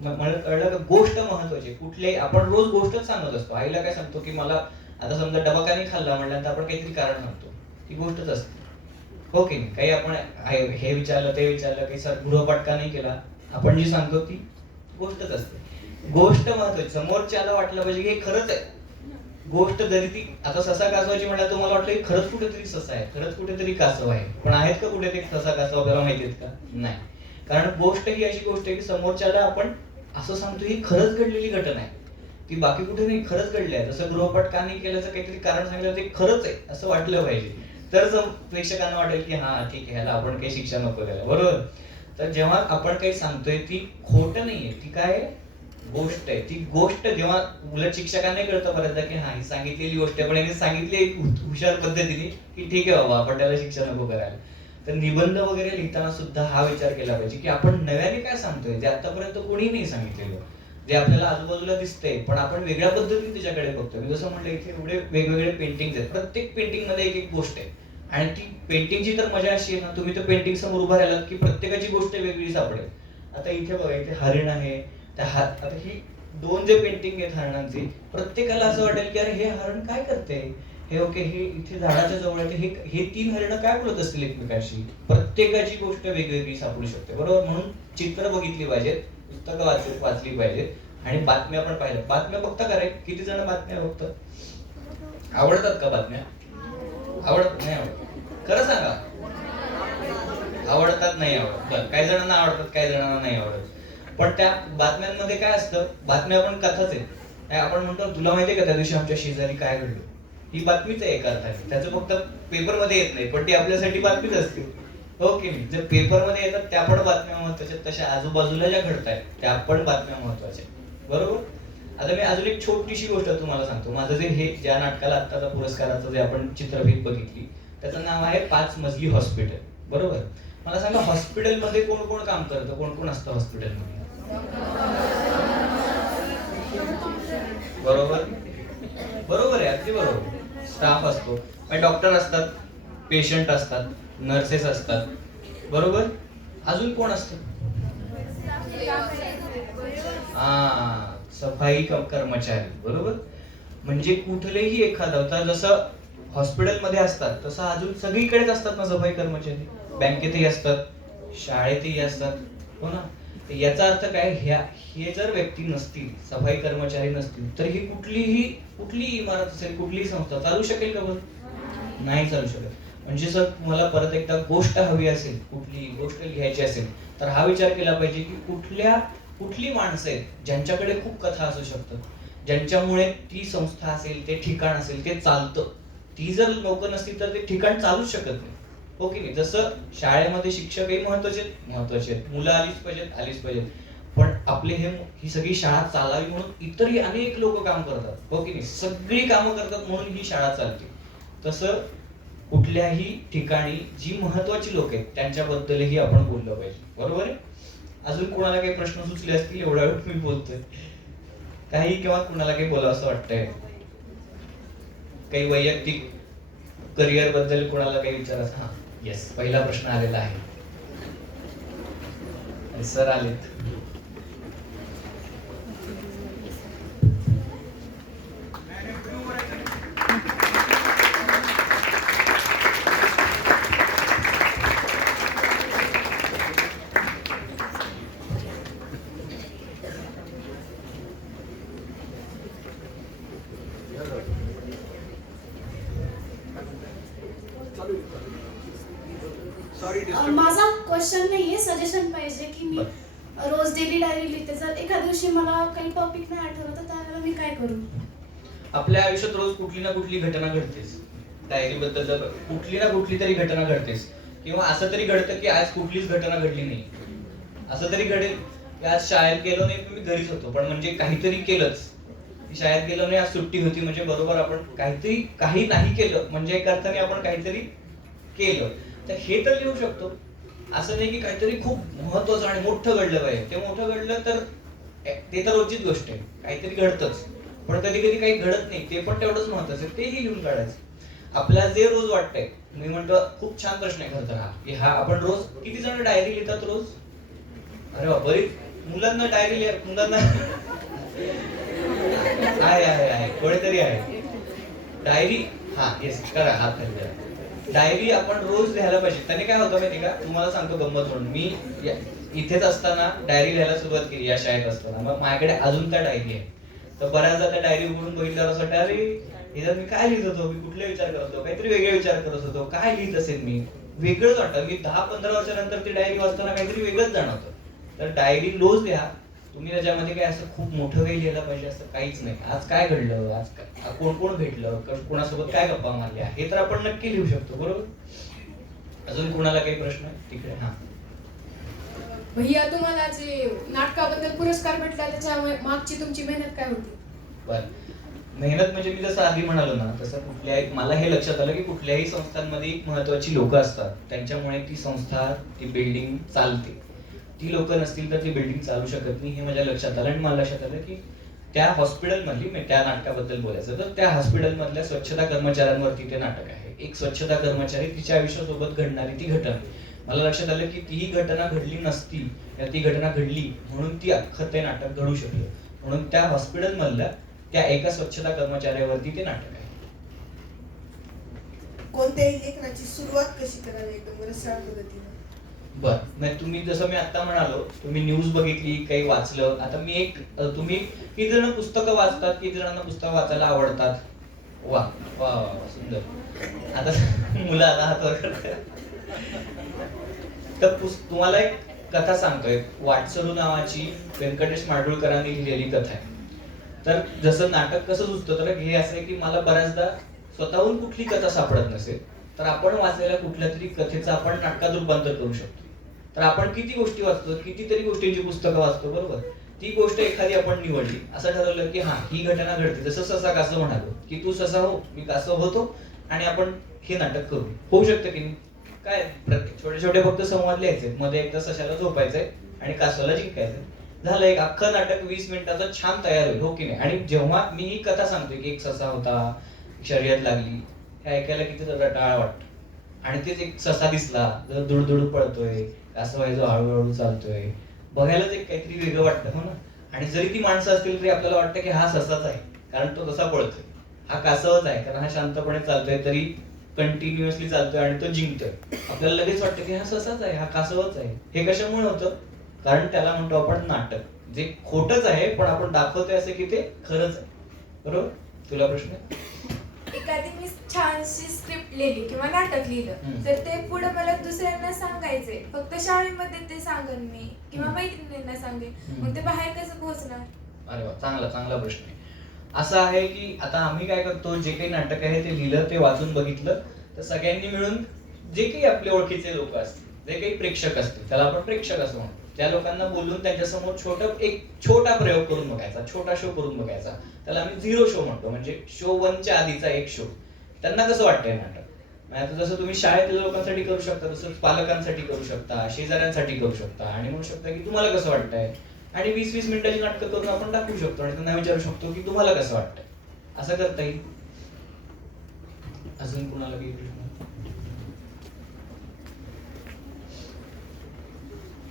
मला कळलं का गोष्ट महत्वाची. कुठल्याही आपण रोज गोष्टच सांगत असतो. आईला काय सांगतो की मला आता समजा डबा का नाही खाल्ला म्हटल्यानंतर आपण काहीतरी कारण सांगतो, ती गोष्टच असते, हो की नाही? काही आपण हे विचारलं ते विचारलं, काही गृहपाठ का नाही केला, आपण जी सांगतो ती गोष्टच असते. गोष्ट महत्वाची, समोरच्याला वाटलं पाहिजे की हे खरंच आहे गोष्ट. जरी ती आता ससा कासवाची म्हटलं, तुम्हाला वाटलं की खरंच कुठेतरी ससा आहे, खरंच कुठेतरी कासव आहे, पण आहेत का कुठे ते ससा कासव आपल्याला माहिती आहेत का? नाही. कारण गोष्ट ही अशी गोष्ट आहे की समोरच्याला आपण असं सांगतो ही खरंच घडलेली घटना आहे, ती बाकी कुठे नाही, खरंच घडली आहे. जसं गृहपाठ का नाही केल्याचं काहीतरी कारण सांगितलं, ते खरंच आहे असं वाटलं पाहिजे, तर प्रेक्षकांना वाटेल की हा ठीक आहे, ह्याला आपण काही शिक्षा नको द्यायला, बरोबर? तर जेव्हा आपण काही सांगतोय ती खोटं नाहीये, ती काय गोष्ट आहे. ती गोष्ट जेव्हा उलट शिक्षकांनाही कळतं बऱ्याचदा की हा ही सांगितलेली गोष्ट आहे, पण यांनी सांगितली हुशार पद्धतीने की ठीक आहे बाबा, आपण त्याला शिक्षा नको करायला. तर निबंध वगैरे लिहिताना सुद्धा हा विचार केला पाहिजे की आपण नव्याने काय सांगतोय, जे आतापर्यंत कोणी नाही सांगितलेलं, जे आपल्याला आजूबाजूला दिसतंय पण आपण वेगळ्या पद्धतीने त्याच्याकडे बघतोय. मी जसं म्हटलं इथे एवढे वेगवेगळे पेंटिंग आहेत, प्रत्येक पेंटिंग मध्ये एक एक गोष्ट आहे. आणि ती पेंटिंगची तर मजा अशी आहे ना, तुम्ही तर पेंटिंग समोर उभा राहिलात की प्रत्येकाची गोष्ट वेगळी सापडेल. आता इथे बघा, इथे हरिण आहे, आता ही 2 जे पेंटिंग आहेत हरणांची, प्रत्येकाला असं वाटेल की अरे हे हरण काय करते, हे ओके, हे इथे झाडाच्या जवळ आहे, हे 3 हरणं काय बोलत असतील एकमेकांशी. प्रत्येकाची गोष्ट वेगवेगळी सापडू शकते, बरोबर. म्हणून चित्र बघितली पाहिजेत, पुस्तकं वाचली पाहिजेत आणि बातम्या पण पाहिल्या. बातम्या बघता का रे? किती जण बातम्या बघतात? आवडतात का बातम्या? आवडत नाही आवडत? खरं सांगा. आवडतात नाही आवडत? बरं, काही जणांना आवडतात, काही जणांना नाही आवडत. पण त्या बातम्यांमध्ये काय असतं, बातम्या पण कथाच आहेत. आपण म्हणतो तुला माहितीये का त्या दिवशी आमच्या शेजारी काय घडलं, ही बातमीच आहे एका अर्थाने. त्याचं फक्त पेपरमध्ये येत नाही पण ती आपल्यासाठी बातमीच असते, हो की नाही. जर पेपरमध्ये येतात त्या पण बातम्या महत्वाच्या, तशा आजूबाजूला ज्या घडतायत त्या पण बातम्या महत्वाच्या, बरोबर. आता मी अजून एक छोटीशी गोष्ट तुम्हाला सांगतो. माझं जे हे ज्या नाटकाला आत्ताचा पुरस्काराचं जे आपण चित्रफित बघितली त्याचं नाव आहे 5 मजली हॉस्पिटल, बरोबर. मला सांगा, हॉस्पिटलमध्ये कोण कोण काम करतं, कोण कोण असतं हॉस्पिटलमध्ये? बरोबर, बरोबर आहे, अगदी बरोबर. स्टाफ असतो, डॉक्टर असतात, पेशंट असतात, नर्सेस असतात, बरोबर. अजून कोण असतं? सफाई कर्मचारी, बरोबर. म्हणजे कुठलेही एखादा, जसं हॉस्पिटलमध्ये असतात तसं अजून सगळीकडेच असतात ना सफाई कर्मचारी. बँकेतही असतात, शाळेतही असतात, हो ना. याचा अर्थ काय, हे जर व्यक्ती नसतील, सफाई कर्मचारी नसतील तर ही कुठलीही इमारत असेल, कुठलीही संस्था चालू शकेल का? बरं, नाही चालू शकत. म्हणजे जर तुम्हाला परत एकदा गोष्ट हवी असेल, कुठली गोष्ट लिहायची असेल तर हा विचार केला पाहिजे की कुठली माणसं आहेत ज्यांच्याकडे खूप कथा असू शकतात, ज्यांच्यामुळे ती संस्था असेल, ते ठिकाण असेल, ते चालतं. ती जर लोक नसतील तर ते ठिकाण चालूच शकत नाही, हो की नाही. जसं शाळेमध्ये शिक्षकही महत्वाचे आहेत, मुलं आलीच पाहिजेत, पण आपले ही सगळी शाळा चालावी म्हणून इतरही अनेक लोक काम करतात, हो की नाही. सगळी कामं करतात म्हणून ही शाळा चालते. तसं कुठल्याही ठिकाणी जी महत्वाची लोक आहेत त्यांच्याबद्दलही आपण बोललं पाहिजे, बरोबर आहे. अजून कोणाला काही प्रश्न सुचले असतील, एवढा वेळ मी बोलतोय, काही किंवा कुणाला काही बोलावं असं वाटतंय, काही वैयक्तिक करिअर बद्दल कोणाला काही विचारायचं? हा, येस, पहिला प्रश्न आलेला आहे. सर आलेत. माझा क्वेश्चन नाहीये, सजेशन पाहिजे की मी रोज डेली डायरी लिहिते. जर एका दिवशी मला काही टॉपिक नाही आठवलं तर त्यावेळेला मी काय करू? आपल्या आयुष्यात रोज कुठली ना कुठली घटना घडतेच. डायरी बद्दल कुठली ना कुठली तरी घटना घडतेच. किंवा असं तरी घडतं की आज कुठलीच घटना घडली नाही. असं तरी घडेल की आज शाळेत गेलो नाही, मी घरीच होतो, पण म्हणजे काहीतरी केलंच. शाळेत गेलो नाही, आज सुट्टी होती, म्हणजे बरोबर आपण काही नाही केलं म्हणजे एक अर्थाने आपण काहीतरी केलं. तर हे तर लिहू शकतो. असं नाही की काहीतरी खूप महत्वाचं आणि मोठं घडलं पाहिजे. ते मोठं घडलं तर ते तर रोजचीच गोष्ट आहे, काहीतरी घडतंच. पण कधी कधी काही घडत नाही, ते पण तेवढंच महत्वाचं आहे, तेही लिहून काढायचं. आपल्याला जे रोज वाटतंय, मी म्हणतो खूप छान प्रश्न आहे खरं तर हा, की हा आपण रोज किती जण डायरी लिहितात रोज? अरे वा, बरीच मुलांना डायरी मुलांना आहे कोणीतरी आहे डायरी. हा, येस, करा, हात खाली करा. डायरी आपण रोज लिहायला पाहिजे. त्याने काय होतं माहिती का, तुम्हाला सांगतो गंमत म्हणून. मी इथेच असताना डायरी लिहायला सुरुवात केली, या शाळेत असताना. मग माझ्याकडे अजून त्या डायरी आहे. तर बऱ्याचदा त्या डायरी उघडून बघितल्यावर असं वाटतं, अरे इथं मी काय लिहित होतो, मी कुठले विचार करत होतो, काहीतरी वेगळे विचार करत होतो, काय लिहित असेल मी, वेगळंच वाटतं. मी 10-15 वर्षानंतर ती डायरी वाचताना काहीतरी वेगळंच जाणवतं. तर डायरी रोज लिहा तुम्ही. त्याच्यामध्ये काय असं खूप मोठं काही लिहायला पाहिजे असं काहीच नाही. आज काय घडलं, आज कोण कोण भेटलं, कोणासोबत काय गप्पा मारल्या, हे तर आपण नक्की लिहू शकतो, बरोबर. अजून कोणाला काही प्रश्न तिकडे? हा भैया, तुम्हाला जे नाटकाबद्दल पुरस्कार भेटला त्याच्या मागची तुमची मेहनत काय होती? बर, मेहनत म्हणजे मी जसं आधी म्हणालो ना, तसं मला हे लक्षात आलं की कुठल्याही संस्थांमध्ये महत्वाची लोक असतात, त्यांच्यामुळे ती संस्था, ती बिल्डिंग चालते. ती लोक नसतील तर ती बिल्डिंग चालू शकत नाही हे माझ्या लक्षात आलं. आणि मला लक्षात आलं की त्या हॉस्पिटलमधली, म्हणजे त्या नाटकाबद्दल बोलायचं तर त्या हॉस्पिटलमधल्या स्वच्छता कर्मचाऱ्यांवरती ते नाटक आहे. एक स्वच्छता कर्मचारी, तिच्या आयुष्यासोबत घडणारी ती घटना. मला लक्षात आलं की ती घटना घडली नसती, ती घटना घडली म्हणून ती अख्खं ते नाटक घडू शकलं. म्हणून त्या हॉस्पिटलमधल्या त्या एका स्वच्छता कर्मचाऱ्यावरती ते नाटक आहे. कोणत्याही लेखनाची सुरुवात कशी करावी एकदम रसाळ पद्धतीने? बर, नाही तुम्ही जसं मी आता म्हणालो, तुम्ही न्यूज बघितली, काही वाचलं. आता मी एक तुम्ही किती जण पुस्तकं वाचतात, किती जणांना पुस्तकं वाचायला आवडतात? वा वा वा, सुंदर. आता मुलं आता हात वर करतात. तर तुम्हाला एक कथा सांगतोय. वाटसरू नावाची व्यंकटेश माडगूळकरांनी लिहिलेली कथा आहे. तर जसं नाटक कसं सुचतं, तर हे असं आहे की मला बऱ्याचदा स्वतःहून कुठली कथा सापडत नसेल तर आपण वाचलेल्या कुठल्या तरी कथेचं आपण नाटकात रूपांतर करू शकतो. तर आपण किती गोष्टी वाचतो, कितीतरी गोष्टींची पुस्तकं वाचतो, बरोबर. ती गोष्ट एखादी आपण निवडली, असं ठरवलं की हा ही घटना घडते. जसं ससा कासं म्हणालो की तू ससा हो मी कासव होतो आणि आपण हे नाटक करू. होऊ शकतं की नाही? काय प्रत्येक छोटे छोटे फक्त संवाद लिहायचे, मध्ये एकदा सशाला झोपायचंय आणि कासवाला जिंकायचंय. झालं, एक अख्खं नाटक 20 मिनिटाचं छान तयार होईल, हो की नाही? आणि जेव्हा मी ही कथा सांगतोय की एक ससा होता, शर्यत लागली, हे ऐकायला किती रटाळ वाटतं. आणि तेच एक ससा दिसला, जर दुडदुड पळतोय, कासव आहे जो हळूहळू चालतोय, बघायलाच एक काहीतरी वेगळं वाटतं, हो ना. आणि जरी ती माणसं असतील तरी आपल्याला वाटतं की हा ससाच आहे कारण तो तसा पळतोय, हा कासवच आहे कारण हा शांतपणे चालतोय, तरी कंटिन्युअसली चालतोय आणि तो जिंकतोय. आपल्याला लगेच वाटतं की हा ससाच आहे, हा कासवच आहे. हे कशामुळे होतं? कारण त्याला म्हणतो आपण नाटक, जे खोटच आहे पण आपण दाखवतोय असं की ते खरंच आहे, बरोबर. तुला प्रश्न आहे? एखादी मी छानशी स्क्रिप्ट लिहिली किंवा नाटक लिहिलं तर ते पुढे मला दुसऱ्यांना सांगायचे. फक्त शाळेमध्ये ते सांगेन मी किंवा मैत्रिणींना सांगेन, मग ते बाहेर कसं पोहोचणार? अरे वा, चांगला प्रश्न आहे. असं आहे की आता आम्ही काय करतो, जे काही नाटक आहे ते लिहिलं, ते वाचून बघितलं, तर सगळ्यांनी मिळून जे काही आपले ओळखीचे लोक असतील, जे काही प्रेक्षक असतील, त्याला आपण प्रेक्षक असं म्हणतो, त्या लोकांना बोलून त्यांच्यासमोर एक छोटा प्रयोग करून बघायचा, छोटा शो करून बघायचा. त्याला आम्ही 0 शो म्हणतो, म्हणजे शो 1च्या आधीचा एक शो. त्यांना कसं वाटतंय नाटक? आता जसं तुम्ही शाळेतल्या लोकांसाठी करू शकता, तसं पालकांसाठी करू शकता, शेजाऱ्यांसाठी करू शकता आणि म्हणू शकता की तुम्हाला कसं वाटतंय. आणि 20-20 मिनिटाची नाटकं करून आपण दाखवू शकतो आणि त्यांना विचारू शकतो की तुम्हाला कसं वाटतंय. असं करता येईल. अजून कुणाला काही प्रश्न?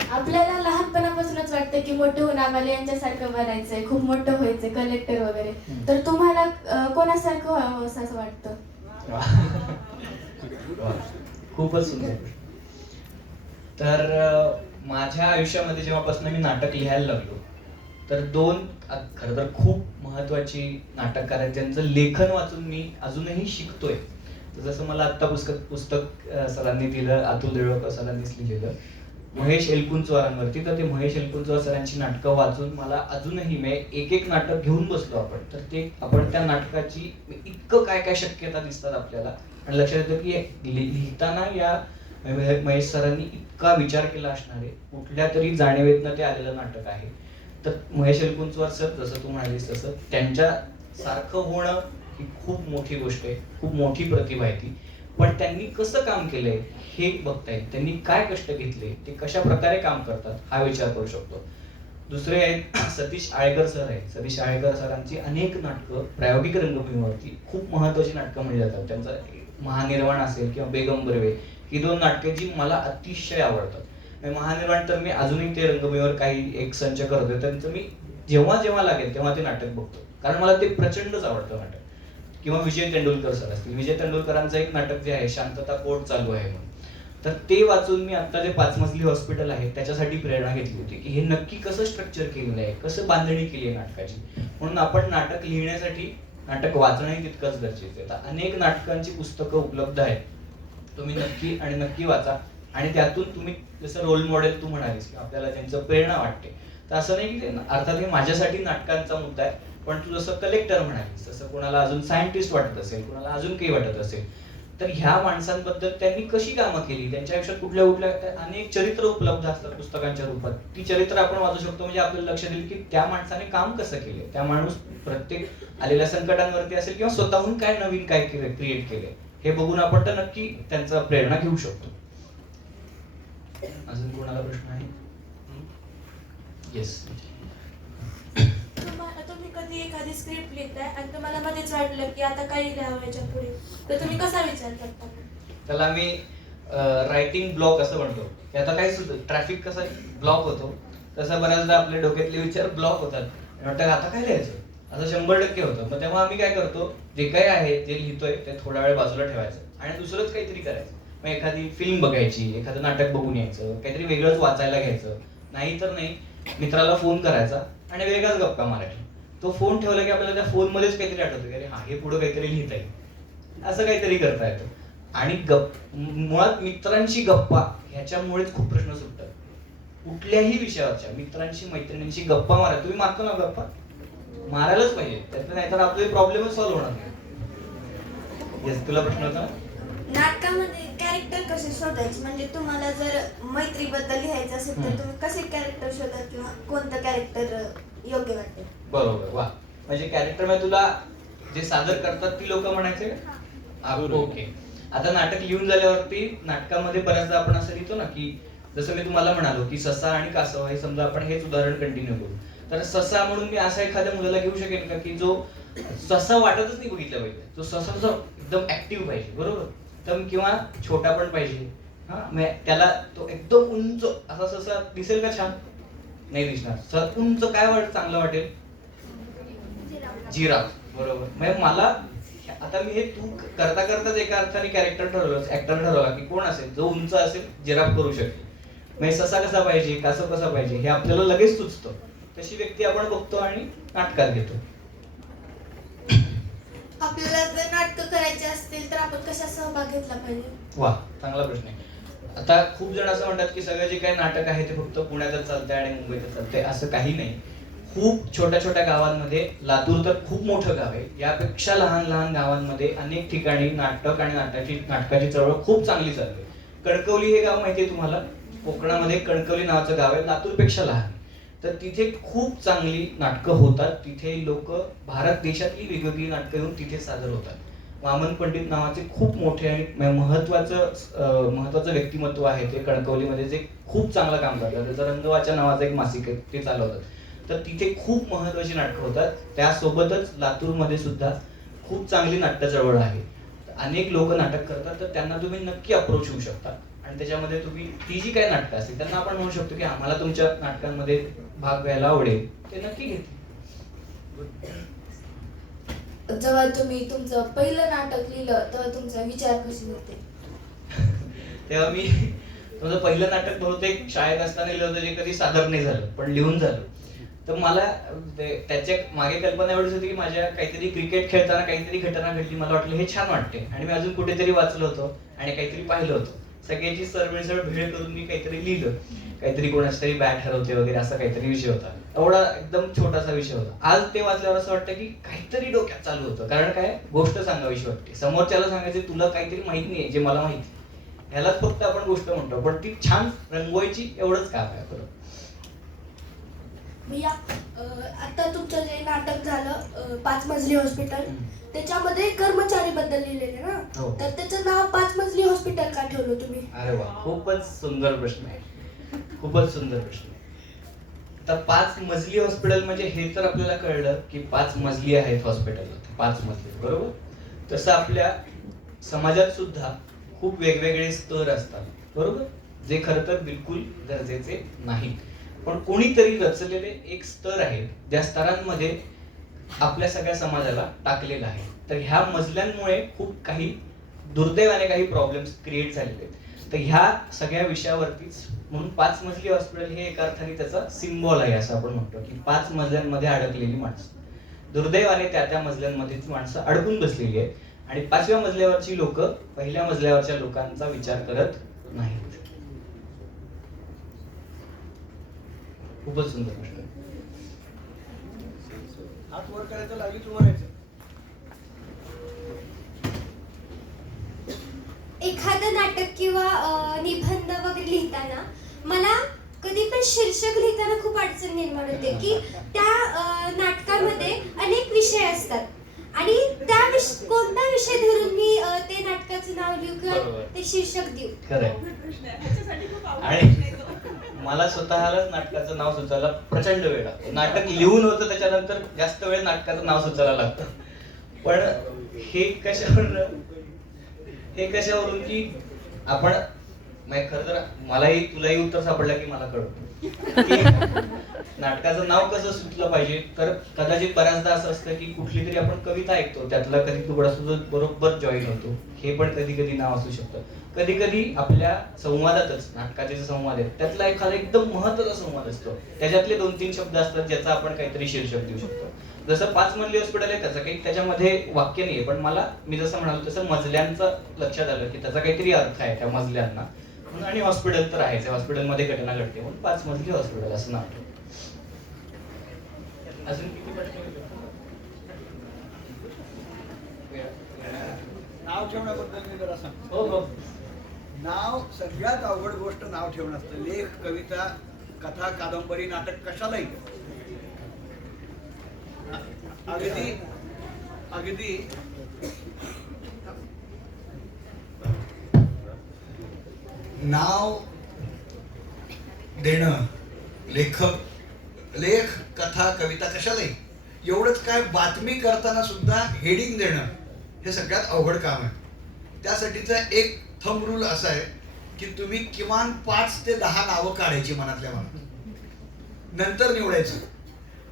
आपल्याला लहानपणापासूनच वाटतं की मोठं होऊन आम्हाला यांच्यासारखं बनायचंय, खूप मोठं व्हायचंय, कलेक्टर वगैरे. तर तुम्हाला कोणासारखं व्हावं असं वाटतं? खूपच सुंदर. तर माझ्या आयुष्यामध्ये जेव्हापासून मी नाटक लिहायला लागलो, तर 2 खरं तर खूप महत्वाची नाटककार आहेत ज्यांचं लेखन वाचून मी अजूनही शिकतोय. तर जसं मला आत्ता पुस्तक सरांनी दिलं, अतुल देवळकर सरांनीच लिहिलेलं, महेश एलकुंचवारांवरती. तर ते महेश एलकुंचवार सरांची नाटकं वाचून मला अजूनही एक नाटक घेऊन बसलो आपण, तर ते आपण त्या नाटकाची इतकं काय काय शक्यता दिसतात आपल्याला. आणि लक्षात येतं की लिहिताना या महेश सरांनी इतका विचार केला असणार आहे, कुठल्या तरी जाणीवेतनं ते आलेलं नाटक आहे. तर महेश एलकुंचवार सर, जसं तू म्हणालीस तसं त्यांच्या सारखं होणं ही खूप मोठी गोष्ट आहे, खूप मोठी प्रतिभा आहे ती. पण त्यांनी कसं काम केलंय हे बघता येईल, त्यांनी काय कष्ट घेतले, ते कशा प्रकारे काम करतात हा विचार करू शकतो. दुसरे आहेत सतीश आळेकर सर आहेत. सतीश आळेकर सरांची अनेक नाटकं प्रायोगिक रंगभूमीवरती खूप महत्वाची नाटकं म्हणली जातात. त्यांचं महानिर्वाण असेल किंवा बेगम बर्वे, ही 2 नाटकं जी मला अतिशय आवडतात. महानिर्वाण तर मी अजूनही ते रंगभूमीवर काही एक संच करतोय, त्यांचं मी जेव्हा लागेल तेव्हा ते नाटक बघतो, कारण मला ते प्रचंडच आवडतं नाटक. किंवा विजय तेंडुलकर सर असतील, विजय तेंडुलकरांचं एक नाटक जे आहे शांतता कोर्ट चालू आहे म्हणून, तर ते वाचून मी आता जे 5 मजली हॉस्पिटल आहे त्याच्यासाठी प्रेरणा घेतली होती की हे नक्की कसं स्ट्रक्चर केलेलं आहे, कसं बांधणी केली आहे नाटकाची. म्हणून आपण नाटक लिहिण्यासाठी नाटक वाचणंही तितकंच गरजेचं आहे. तर अनेक नाटकांची पुस्तकं उपलब्ध आहेत, तुम्ही नक्की वाचा. आणि त्यातून तुम्ही जसं रोल मॉडेल तू म्हणालीस की आपल्याला त्यांचं प्रेरणा वाटते, तर असं नाही की अर्थात हे माझ्यासाठी नाटकांचा मुद्दा आहे, पण तू जसं कलेक्टर म्हणालीस तसं कोणाला अजून सायंटिस्ट वाटत असेल, कोणाला अजून काही वाटत असेल, तर ह्या माणसांबद्दल त्यांनी कशी कामं केली, त्यांच्या आयुष्यात कुठल्या अनेक चरित्र उपलब्ध असतात पुस्तकांच्या रूपात. ती चरित्र आपण वाचू शकतो, म्हणजे आपल्याला लक्षात येईल की त्या माणसाने काम कसं केलं, त्या माणूस प्रत्येक आलेल्या संकटांवरती असेल किंवा स्वतःहून काय नवीन काय क्रिएट केले हे बघून आपण तर नक्की त्यांचा प्रेरणा घेऊ शकतो. अजून कोणाला प्रश्न आहे? येस. तुम्ही कधी एखादी स्क्रिप्ट लिहिताय आणि तुम्हाला मध्येच वाटलं की आता काही लिहावं याच्या पुढे, तर तुम्ही कसा विचार करता? त्याला आम्ही रायटिंग ब्लॉक असं म्हणतो. की आता काय सुद्धा ट्रॅफिक कसा ब्लॉक होतो तसं बऱ्याचदा आपल्या डोक्यातले विचार ब्लॉक होतात आणि वाटतं आता काय लिहायचं, असं 100% होतं. मग तेव्हा आम्ही काय करतो, जे काय आहे जे लिहितोय ते थोडा वेळ बाजूला ठेवायचं आणि दुसरंच काहीतरी करायचं. मग एखादी फिल्म बघायची, एखादं नाटक बघून यायचं, काहीतरी वेगळंच वाचायला घ्यायचं. नाही तर नाही, मित्राला फोन करायचा आणि वेगळाच गप्पा मारायचा. तो फोन ठेवला की आपल्याला त्या फोनमध्येच काहीतरी आठवतं की अरे हा हे पुढं काहीतरी लिहिता येईल, असं काहीतरी करता येतं. आणि मुळात मित्रांची गप्पा ह्याच्यामुळेच खूप प्रश्न सुटतात. कुठल्याही विषयावरच्या मित्रांशी मैत्रिणींशी गप्पा मारा. तुम्ही मारतो ना गप्पा, मारायलाच पाहिजे, त्यातलं नाहीतर आपले प्रॉब्लेमच सॉल्व्ह होणार नाही. येस, तुला प्रश्न होता? नाटकामध्ये कॅरेक्टर कसे शोधायचे, म्हणजे तुम्हाला जर मैत्रीबद्दल लिहायचं असेल तर तुम्ही कसे कॅरेक्टर शोधा किंवा कोणतं कॅरेक्टर योग्य वाटेल? बरोबर, वा. म्हणजे कॅरेक्टर मध्ये तुला जे सादर करतात ती लोक म्हणायचे का? ओके. आता नाटक लिहून झाल्यावरती नाटकामध्ये बऱ्याचदा आपण असं लिहितो ना की जसं मी तुम्हाला म्हणालो की ससा आणि कासव हे समजा आपण हेच उदाहरण कंटिन्यू करू. तर ससा म्हणून मी असा एखाद्या मुलाला घेऊ शकेन का की जो ससा वाटतच नाही बघितलं पाहिजे, तो ससा जो एकदम ऍक्टिव्ह पाहिजे, बरोबर, तर किंवा छोटा पण पाहिजे. हा, त्याला तो एकदम उंच असा ससा दिसेल का? छान नाही दिसणार. उंच काय चांगलं वाटेल? जिराफ, बरोबर. म्हणजे मला आता मी हे तू करता करताच एका अर्थाने कॅरेक्टर ठरवलं, ऍक्टर ठरवला की कोण असेल जो उंच असेल, जिराफ करू शकेल. म्हणजे ससा कसा पाहिजे, कासव कसा पाहिजे हे आपल्याला लगेच सुचतं. तशी व्यक्ती आपण बघतो आणि नाटकात घेतो. आपल्याला जर नाटकं करायची असतील तर आपण कशा सहभाग घेतला पाहिजे? वा, चांगला प्रश्न आहे. आता खूप जण असं म्हणतात की सगळं जे काही नाटक आहे ते फक्त पुण्यातच चालतंय आणि मुंबईतच चालतंय. असं काही नाही. खूप छोट्या छोट्या गावांमध्ये, लातूर तर खूप मोठं गाव आहे, यापेक्षा लहान लहान गावांमध्ये अनेक ठिकाणी नाटक आणि नाटकाची चळवळ खूप चांगली चालते. कणकवली हे गाव माहितीये तुम्हाला? कोकणामध्ये कणकवली नावाचं गाव आहे, लातूरपेक्षा लहान. तर तिथे खूप चांगली नाटकं होतात. तिथे लोक भारत देशातली वेगवेगळी नाटकं येऊन तिथे सादर होतात. वामन पंडित नावाचे खूप मोठे आणि महत्वाचं व्यक्तिमत्व आहे ते कणकवलीमध्ये, जे खूप चांगलं काम करतात. त्याचं रंगवाच्या नावाचं एक मासिक आहे, ते चालवतात. तर तिथे खूप महत्वाची नाटकं होतात. त्यासोबतच लातूरमध्ये सुद्धा खूप चांगली नाट्य चळवळ आहे. अनेक लोक नाटक करतात, तर त्यांना तुम्ही नक्की अप्रोच होऊ शकता आणि त्याच्यामध्ये तुम्ही ती जी काही नाटकं असतील त्यांना आपण म्हणू शकतो की आम्हाला तुमच्या नाटकांमध्ये भाग घ्यायला आवडेल, ते नक्की घेतील. जेव्हा तुम्ही तुमचं पहिलं नाटक लिहिलं तेव्हा तुमचा विचार कसे होते? तेव्हा मी माझं पहिलं नाटक बहुतेक शाळेत असताना लिहिलं होतं, जे कधी सादर नाही झालं पण लिहून झालं. तर मला त्याच्या मागे कल्पना एवढीच होती की माझ्या काहीतरी क्रिकेट खेळताना काहीतरी घटना घडली, मला वाटलं हे छान वाटते आणि मी अजून कुठेतरी वाचलं होतं आणि काहीतरी पाहिलं होतं. सगळ्याची सरमिसळ भेळ करून मी काहीतरी लिहिलं, काहीतरी कोणाची तरी बॅट हरवते वगैरे असा काहीतरी विषय होता. एवढा एकदम छोटासा विषय होता. आज ते वाचल्यावर असं वाटतं की काहीतरी डोक्यात चालू होतं, कारण काय गोष्ट सांगावीशी वाटते. समोरच्याला सांगायचं तुला काहीतरी माहित नाही जे मला माहिती, ह्यालाच फक्त आपण गोष्ट म्हणतो, पण ती छान रंगवायची एवढंच काम आहे. बरोबर. भैया, आता तुमचं जे नाटक झालं 5 मजली हॉस्पिटल, त्याच्यामध्ये कर्मचारी बद्दल लिहिलेले ना, हो. तर त्याचं नाव 5 मजली हॉस्पिटल का ठेवलं तुम्ही? अरे वा, खूपच सुंदर प्रश्न आहे, खूपच सुंदर प्रश्न आहे. तर 5 मजली हॉस्पिटल म्हणजे हे तर आपल्याला कळलं की 5 मजली आहेत हॉस्पिटल, 5 मजली, बरोबर. तसं आपल्या समाजात सुद्धा खूप वेगवेगळे स्तर असतात, बरोबर, जे खरं तर बिलकुल गरजेचे नाहीत. पण कोणीतरी रचलेले एक स्तर आहे, ज्या स्तरांमध्ये आपल्या सगळ्या समाजाला टाकलेलं आहे. तर ह्या मजल्यांमुळे खूप काही दुर्दैवाने काही प्रॉब्लेम्स क्रिएट झालेले आहेत. तर ह्या सगळ्या विषयावरतीच म्हणून 5 मजली हॉस्पिटल हे एका अर्थाने त्याचा सिम्बॉल आहे, असं आपण म्हणतो की 5 मजल्यांमध्ये अडकलेली माणसं. दुर्दैवाने त्या मजल्यांमध्येच माणसं अडकून बसलेली आहेत आणि 5व्या मजल्यावरची लोक पहिल्या मजल्यावरच्या लोकांचा विचार करत नाहीत. खूपच सुंदर प्रश्न. हात वर करायचं, लागलीच म्हणायचं. एखादं नाटक किंवा निबंध वगैरे लिहिताना मला कधी पण शीर्षक लिहिताना खूप अडचण निर्माण होते की त्या नाटकामध्ये अनेक विषय असतात आणि त्या कोणता विषय धरून मी ते नाटकाचं नाव लिहू किंवा ते शीर्षक देऊ. खरं. मला स्वतःलाच नाटकाचं नाव सुचायला प्रचंड वेळ लागतो. नाटक लिहून होतं त्याच्यानंतर जास्त वेळ नाटकाचं नाव सुचायला लागतं. पण हे कशावरून की आपण खरं तर मलाही तुलाही उत्तर सापडलं की मला कळतं की नाटकाचं नाव कसं सुचलं पाहिजे. तर कदाचित बऱ्याचदा असं असतं की कुठली तरी आपण कविता ऐकतो, त्यातला कधी तुकडा सुद्धा बरोबर जॉईन होतो. हे पण कधी कधी नाव असू शकतं. कधी कधी आपल्या संवादातच, नाटकाचे जे संवाद आहेत त्यातला एखादा एकदम महत्त्वाचा संवाद असतो, त्याच्यातले 2-3 शब्द असतात ज्याचा आपण काहीतरी शीर्षक देऊ शकतो. जसं 5 मजली हॉस्पिटल आहे, त्याचं काही त्याच्यामध्ये वाक्य नाहीये, पण मी जसं म्हणालो तसं मजल्यांचं लक्षात आलं की त्याचा काहीतरी अर्थ आहे त्या मजल्यांना म्हणून. आणि हॉस्पिटल तर आहेच, हॉस्पिटलमध्ये घटना घडते म्हणून 5 मजली हॉस्पिटल असं नाव ठेवलं. अजून किती नाव ठेवण्याबद्दल मी जरा सांगतो. हो. नाव सगळ्यात अवघड गोष्ट नाव ठेवणं असतं. लेख, कविता, कथा, कादंबरी, नाटक कशालाही अगदी नाव देणं, लेख, कथा, कविता कशालाही, एवढंच काय बातमी करताना सुद्धा हेडिंग देणं हे सगळ्यात अवघड काम आहे. त्यासाठीचा एक थंब रूल असा आहे की तुम्ही किमान 5 ते 10 नावं काढायची मनातल्या मनात, नंतर निवडायचं.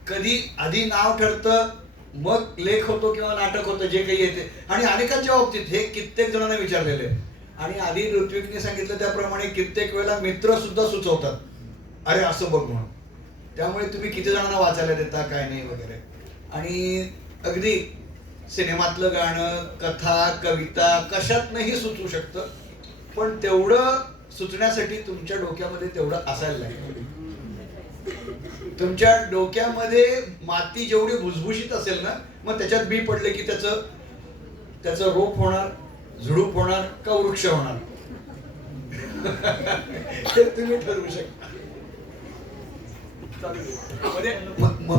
कधी आधी नाव ठरतं मग लेख होतो किंवा नाटक होतं, जे काही येते. आणि अनेकांच्या बाबतीत हे कित्येक जणांना विचारलेले आहे. आणि आधी ऋत्विकने सांगितलं त्याप्रमाणे कित्येक वेळेला मित्र सुद्धा सुचवतात, अरे असं बघ म्हणून. त्यामुळे तुम्ही किती जणांना वाचायला देता काय नाही वगैरे. आणि अगदी सिनेमातलं गाणं, कथा, कविता कशातनंही सुचू शकतं, पण तेवढं सुचण्यासाठी तुमच्या डोक्यामध्ये तेवढं असायला लागतं. तुमच्या डोक्यामध्ये माती जेवढी भुसभुशीत असेल ना, मग त्याच्यात बी पडले की त्याचं रोप होणार, झुडूप होणार का वृक्ष होणार हे तुम्ही ठरवू शकता.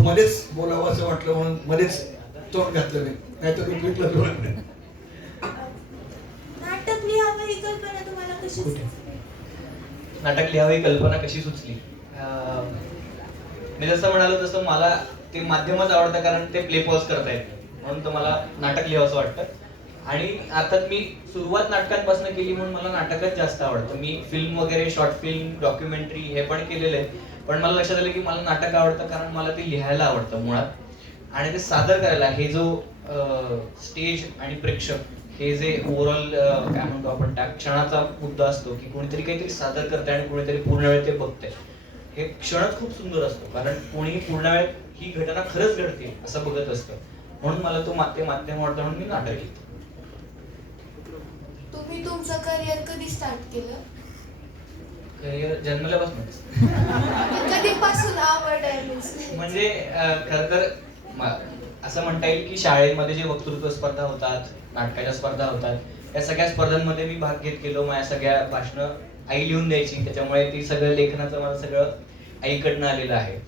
मध्येच बोलावं असं वाटलं म्हणून मध्येच तोंड घातलं नाही, नाहीतर नाटक लिहावं ही कल्पना तुम्हाला कशी सुचली? नाटक लिहावं ही कल्पना कशी सुचली? मी जसं म्हणालो तसं मला ते माध्यमच आवडतं, कारण ते प्ले पॉज करता येत म्हणून तर मला नाटक लिहावंसं वाटतं. आणि आता मी सुरुवात नाटकांपासून केली म्हणून मला नाटकच जास्त आवडतं. मी फिल्म वगैरे, शॉर्ट फिल्म, डॉक्युमेंटरी हे पण केलेलं आहे, पण मला लक्षात आलं की मला नाटक आवडतं कारण मला ते लिहायला आवडतं मुळात. आणि ते सादर करायला, हे जो स्टेज आणि प्रेक्षक हे जे ओव्हरऑल काय म्हणतो आपण त्या क्षणाचा मुद्दा असतो की कोणीतरी काहीतरी सादर करतंय आणि कोणीतरी पूर्ण वेळ ते बघतंय, हे क्षणच खूप सुंदर असतो. कारण कोणीही पूर्ण वेळ ही घटना खरंच घडते असं बघत असतं. म्हणून मला तो माध्यम आवडतं म्हणून मी नाटक लिहितो. तुम्ही तुमचं करिअर कधी स्टार्ट केलं? करिअर जन्मल्यापासून. कधीपासून आवड आहे? म्हणजे खरं तर असं म्हणता येईल की शाळेमध्ये जे वक्तृत्व स्पर्धा होतात, नाटकाच्या स्पर्धा होतात, या सगळ्या स्पर्धांमध्ये मी भाग घेत गेलो. माझ्या सगळ्या भाषणं आई लिहून द्यायची, त्याच्यामुळे ती सगळं लेखनाचं मला सगळं आईकडनं आलेलं आहे.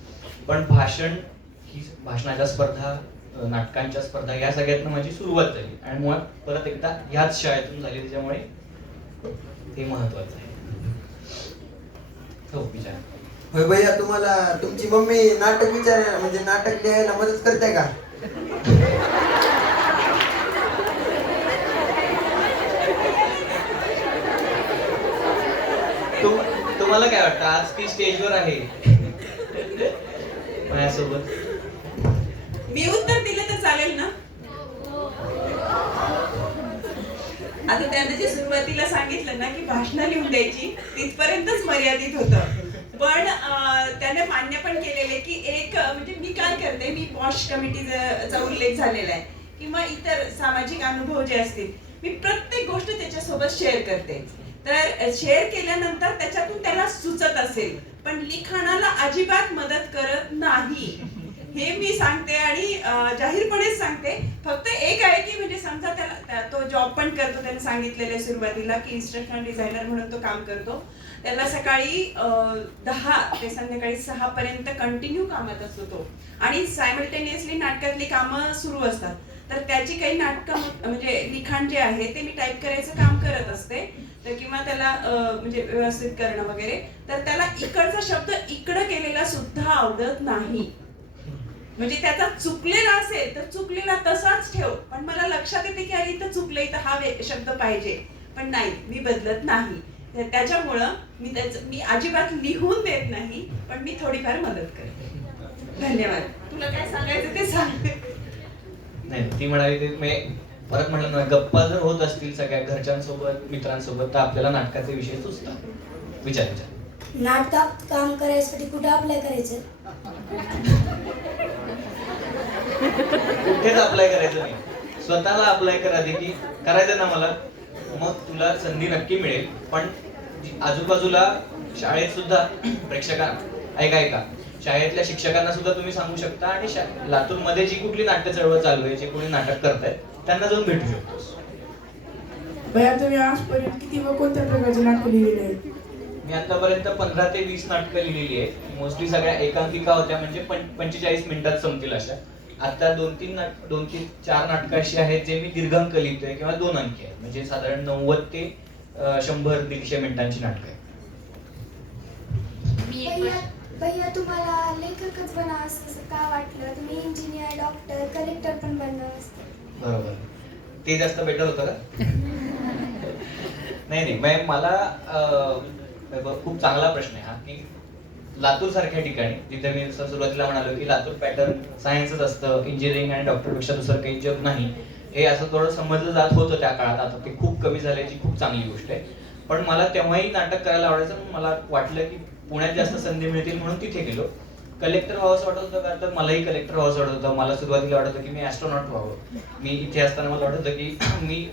पण भाषणाच्या स्पर्धा, नाटकांच्या स्पर्धा या सगळ्यातनं माझी सुरुवात झाली आणि मुळात परत एकदा ह्याच शाळेतून झाली, त्याच्यामुळे ते महत्वाचं आहे. हो, विचार. होय भैया, तुम्हाला तुमची मम्मी नाटक म्हणजे नाटक लिहायला मदत करते का? तुम्हाला काय वाटतं, आज ती स्टेजवर आहे माझ्यासोबत? मी उत्तर दिलं तर चालेल ना? आता त्याने जे सुरुवातीला सांगितलं ना की भाषणं लिहून द्यायची, तिथपर्यंतच मर्यादित होतं. पण त्याने मान्य पण केलेले की एक म्हणजे मी काय करते, मी पॉश कमिटीचा उल्लेख झालेला आहे किंवा इतर सामाजिक अनुभव जे असतील, मी प्रत्येक गोष्ट त्याच्यासोबत शेअर करते. तर शेअर केल्यानंतर त्याच्यातून त्याला सुचत असेल, पण लिखाणाला अजिबात मदत करत नाही हे मी सांगते आणि जाहीरपणेच सांगते. फक्त एक आहे की म्हणजे समजा त्याला तो जॉब पण करतो, त्याने सांगितलेलं आहे सुरुवातीला की इन्स्ट्रक्शनल डिझायनर म्हणून तो काम करतो. त्याला सकाळी 10 ते संध्याकाळी 6 पर्यंत कंटिन्यू कामात असतो तो, आणि सायमल्टेनियसली नाटकातली कामं सुरू असतात. तर त्याची काही नाटकं म्हणजे लिखाण जे आहे ते मी टाईप करायचं काम करत असते. तर किंवा त्याला म्हणजे व्यवस्थित करणं वगैरे, तर त्याला इकडचा शब्द इकडं गेलेला सुद्धा आवडत नाही. म्हणजे त्याचा चुकलेला असेल तर चुकलेला तसाच ठेव, पण मला लक्षात येते की अरे इथं चुकलं, इथं हा शब्द पाहिजे, पण नाही, मी बदलत नाही. त्याच्यामुळं मी अजिबात लिहून देत नाही, पण मी थोडीफार मदत करते. धन्यवाद. तुला काय सांगायचं ते सांग. नाही, ती म्हणाली ते मी परत म्हटलं ना, गप्पा जर होत असतील सगळ्या घरच्यांसोबत मित्रांसोबत तर आपल्याला नाटकाचे विषय सुचतात. विचार. नाटकात काम करायसाठी कुठे अप्लाय करायचं? कुठेच अप्लाय करायचं नाही, स्वतःला अप्लाय कर आधी की करायचं ना मला, मग तुला संधी नक्की मिळेल. पण आजूबाजूला शाळेत सुद्धा प्रेक्षकांना ऐका शाळेतल्या शिक्षकांना सुद्धा तुम्ही सांगू शकता आणि लातूरमध्ये जी कुठली नाट्य चळवळ चालू आहे, जे कोणी नाटक करतायत त्यांना जाऊन भेटू शकतोस. भैया तुम्ही आजपर्यंत किती व कोणत्या प्रकारचे नाटकं लिहिलेली आहेत? मी आतापर्यंत 15 ते 20 नाटकं लिहिलेली आहे. मोस्टली सगळ्या एकांकिका होत्या, म्हणजे 45 मिनिटात संपतील अशा. आता 2-4 नाटकं अशी आहेत जे मी दीर्घांक लिहितोय किंवा 2 अंकी आहेत, म्हणजे साधारण 90 ते 100-150 मिनिटांची नाटकं आहेत. भैया तुम्हाला लेखकच बनावं असं का वाटलं? तुम्ही इंजिनियर, डॉक्टर, कलेक्टर पण बनणार असतं. बरोबर, ते जास्त बेटर होतं का? नाही, मला खूप चांगला प्रश्न आहे हा, की लातूर सारख्या ठिकाणी जिथे मी सुरुवातीला म्हणालो की लातूर पॅटर्न सायन्सच असतं, इंजिनिअरिंग आणि डॉक्टरपेक्षा दुसरं काही जग नाही, हे असं थोडं समजलं जात होतं त्या काळात. आता ते खूप कमी झाल्याची खूप चांगली गोष्ट आहे. पण मला तेव्हाही नाटक करायला आवडायचं. मला वाटलं की पुण्यात जास्त संधी मिळतील म्हणून तिथे गेलो. कलेक्टर व्हावंसं वाटत होतं का, तर मलाही कलेक्टर व्हावंसं वाटत होतं. मला सुरुवातीला वाटत होतं की मी ॲस्ट्रॉनॉट व्हावं. मी इथे असताना मला वाटत होतं की मी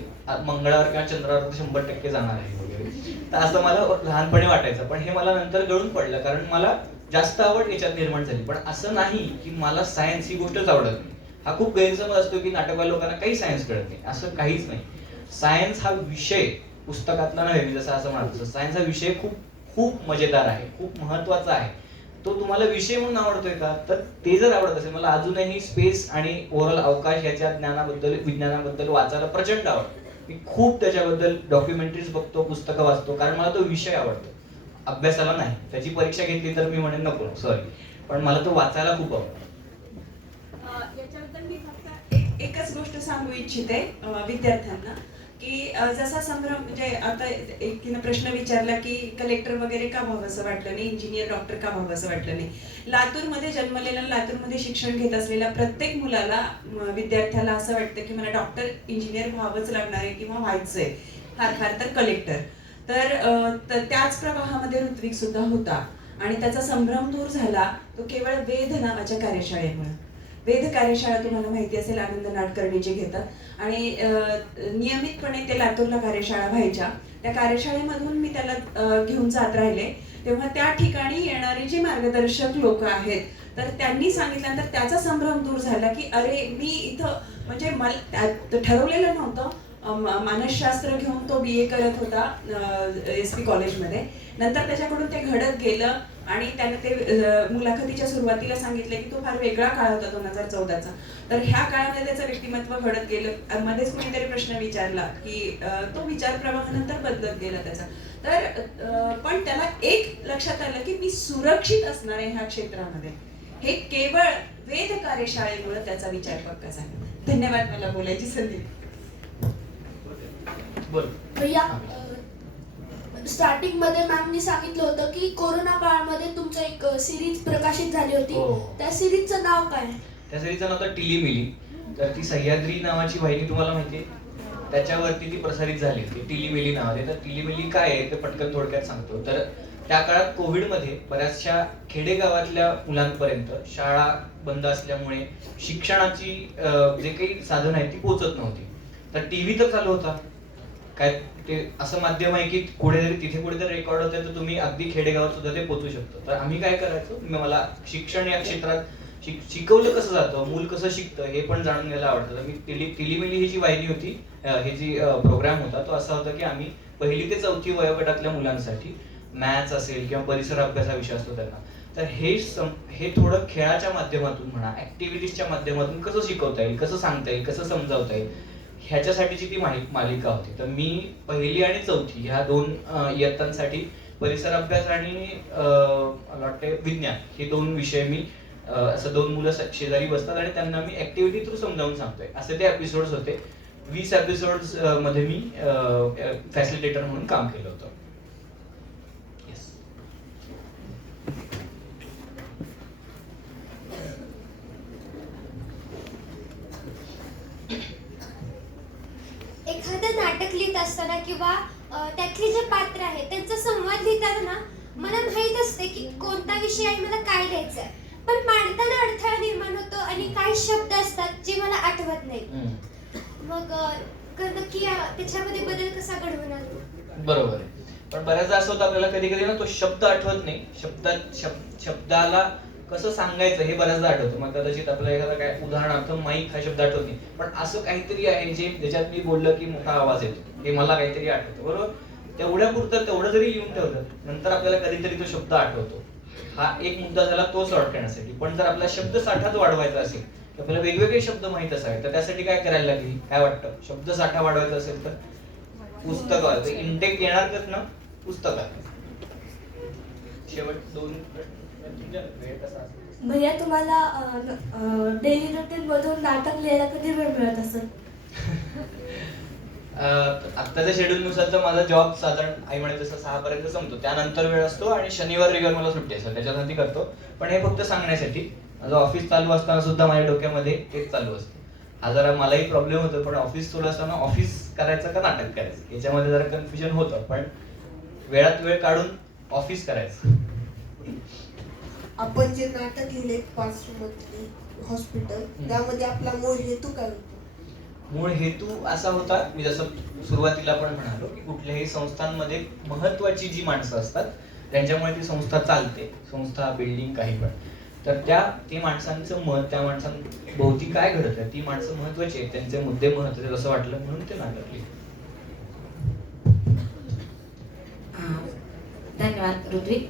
मंगळावर किंवा चंद्रावर 100% जाणार आहे वगैरे. तर असं मला लहानपणी वाटायचं, पण हे मला नंतर गळून पडलं, कारण मला जास्त आवड याच्यात निर्माण झाली. पण असं नाही की मला सायन्स ही गोष्टच आवडत नाही. हा खूप गैरसमज असतो की नाटकवाल्या लोकांना काही सायन्स कळत नाही. असं काहीच नाही. सायन्स हा विषय पुस्तकातला नव्हे, मी जसं असं म्हणतो, सायन्स हा विषय खूप खूप मजेदार आहे, खूप महत्वाचा आहे. तो तुम्हाला विषय म्हणून आवडतोय का, तर ते जर आवडत असेल, मला अजूनही स्पेस आणि ओव्हरऑल अवकाश याच्या विज्ञानाबद्दल वाचायला प्रचंड आवडतं. मी खूप त्याच्याबद्दल डॉक्युमेंटरीज बघतो, पुस्तकं वाचतो, कारण मला तो विषय आवडतो, अभ्यासाला नाही. त्याची परीक्षा घेतली तर मी म्हणेन नको, सॉरी, पण मला तो वाचायला खूप आवडतो. याच्याबद्दल मी फक्त एकच गोष्ट सांगू इच्छिते विद्यार्थ्यांना, की जसा संभ्रम, म्हणजे आता एकीनं प्रश्न विचारला की कलेक्टर वगैरे का व्हावं असं वाटलं नाही, इंजिनियर, डॉक्टर का व्हावं असं वाटलं नाही. लातूरमध्ये जन्मलेला, लातूरमध्ये शिक्षण घेत असलेल्या प्रत्येक मुलाला, विद्यार्थ्याला असं वाटतं की मला डॉक्टर, इंजिनियर व्हावंच लागणार आहे किंवा व्हायचंय, फार तर कलेक्टर. तर त्याच प्रवाहामध्ये ऋत्विक सुद्धा होता आणि त्याचा संभ्रम दूर झाला तो केवळ वेद नावाच्या कार्यशाळेमुळे. वेद कार्यशाळा तुम्हाला माहिती असेल, आनंद नाडकर्णीचे घेतात आणि नियमितपणे ते लातूरला कार्यशाळा व्हायच्या. त्या कार्यशाळेमधून मी त्याला घेऊन जात राहिले, तेव्हा त्या ठिकाणी येणारे जे मार्गदर्शक लोक आहेत, तर त्यांनी सांगितल्यानंतर त्याचा संभ्रम दूर झाला की अरे मी इथं, म्हणजे मला ठरवलेलं नव्हतं. मानसशास्त्र घेऊन तो BA करत होता SP कॉलेजमध्ये. नंतर त्याच्याकडून ते घडत गेलं आणि त्याने ते मुलाखतीच्या सुरुवातीला सांगितलं की तो फार वेगळा काळ होता 2014चा. तर ह्या काळामध्ये त्याचं व्यक्तिमत्व घडत गेलं. मध्येच कोणीतरी प्रश्न विचारला की तो विचार प्रवाहानंतर बदलत गेला त्याचा. तर पण त्याला एक लक्षात आलं की मी सुरक्षित असणार आहे ह्या क्षेत्रामध्ये. हे केवळ वेद कार्यशाळेमुळे त्याचा विचार पक्का झाला. धन्यवाद मला बोलायची संधी. भैया, स्टार्टिंग मध्ये मॅमनी सांगितलं होतं की कोरोना काळामध्ये तुमचं एक सिरीज प्रकाशित झाली होती. त्या सिरीजचं नाव काय? त्या सिरीजचं नाव होतं टिलीमिली. तर ती सह्याद्री नावाची वाहिनी तुम्हाला माहिती आहे, त्याच्यावरती ती प्रसारित झाली होती, टिलीमिली नावाने. तर टिलीमिली काय आहे ते पटकन थोडक्यात सांगतो. तर त्या काळात कोविडमध्ये बऱ्याचशा खेडेगावातल्या मुलांपर्यंत शाळा बंद असल्यामुळे शिक्षणाची जे काही साधन आहेत ती पोहोचत नव्हती. तर TV तर चालू होता, काय ते असं माध्यम आहे की तिथे कुठेतरी रेकॉर्ड होते, तर तुम्ही अगदी खेडेगावात सुद्धा ते पोहोचू शकतो. तर आम्ही काय करायचो, मला शिक्षण या क्षेत्रात शिकवलं कसं जातं, मूल कसं शिकतं हे पण जाणून घ्यायला आवडतं. तर मी टिलीमिली ही जी वाहिनी होती, हे जी प्रोग्राम होता, तो असा होता की आम्ही 1ली ते 4थी वयोगटातल्या मुलांसाठी मॅथ्स असेल किंवा परिसर अभ्यासा विषय असतो त्यांना, तर हे थोडं खेळाच्या माध्यमातून म्हणा, ऍक्टिव्हिटीजच्या माध्यमातून कसं शिकवता येईल, कसं सांगता येईल, कसं समजावता येईल, ह्याच्यासाठीची ती मालिका होती. तर मी पहिली आणि चौथी ह्या 2 इयत्तांसाठी परिसर अभ्यास आणि मला वाटते विज्ञान हे 2 विषय मी असं 2 मुलं शेजारी बसतात आणि त्यांना मी ऍक्टिव्हिटी थ्रू समजावून सांगतोय असे ते एपिसोड्स होते. 20 एपिसोड्स मध्ये मी फॅसिलिटेटर म्हणून काम केलं होतं. एखादं नाटक लिहित असताना किंवा त्यातली जे पात्र आहे त्यांचा संवाद लिहिताना मला माहित असते की कोणता विषय आहे, मला काय द्यायचा आहे, पण मांडताना अडथळा निर्माण होतो आणि काही शब्द असतात जे मला आठवत नाही. मग नक्की त्याच्यामध्ये बदल कसा घडवून आणू? बरोबर आहे. पण बऱ्याचदा असं होतं आपल्याला कधी कधी ना तो शब्द आठवत नाही, शब्दाला कसं सांगायचं हे बऱ्याचदा आठवतं. मग कदाचित आपल्याला एखादा काय उदाहरणार्थ माईक हा शब्द आठवत नाही, पण असं काहीतरी आहे जे ज्याच्यात मी बोललं की मोठा आवाज येतो हे मला काहीतरी आठवतं. बरोबर, तेवढ्यापुरतं तेवढं जरी लिहून ठेवलं नंतर आपल्याला कधीतरी तो शब्द आठवतो. हा एक मुद्दा झाला तो सॉर्ट करण्यासाठी. पण जर आपला शब्द साठाच वाढवायचा असेल, आपल्याला वेगवेगळे शब्द माहित असावे, तर त्यासाठी काय करायला लागेल? काय वाटतं? शब्द साठा वाढवायचा असेल तर पुस्तक वाचायचं. इंटेक येणार कसं ना? पुस्तकात. शेवट 2 वेळ कसा असेल? भैया तुम्हाला डेली रुटीन मधून नाटक लिहायला कधी वेळ मिळत असेल? आत्ताच्या शेड्यूल नुसार तर माझा जॉब साधारण आई म्हणे तसं 6 पर्यंत संपतो, त्यानंतर वेळ असतो आणि शनिवार रविवार मला सुट्टी असते, त्याच्यासाठी करतो. पण हे फक्त सांगण्यासाठी. माझं ऑफिस चालू असताना सुद्धा माझ्या डोक्यामध्ये तेच चालू असतं. हा जरा मलाही प्रॉब्लेम होतो, पण ऑफिस सुरू असताना ऑफिस करायचं का नाटक करायचं याच्यामध्ये जरा कन्फ्युजन होतं, पण वेळात वेळ काढून ऑफिस करायचं. आपण जे नाटक लिहिले 5 मधली हॉस्पिटल, त्यामध्ये आपला मूळ हेतू काय होता? मूळ हेतू असा होता, मी जसं सुरुवातीला पण म्हणालो की कुठल्याही संस्थांमध्ये महत्वाची जी माणसं असतात त्यांच्यामुळे ती संस्था चालते, संस्था बिल्डिंग काही पण. तर ते माणसांचं मत, त्या माणसांभोवती काय घडत आहे, ती माणसं महत्वाची आहेत, त्यांचे मुद्दे महत्वाचे असं वाटलं म्हणून ते नाटक लिहिलं. धन्यवाद ऋत्विक.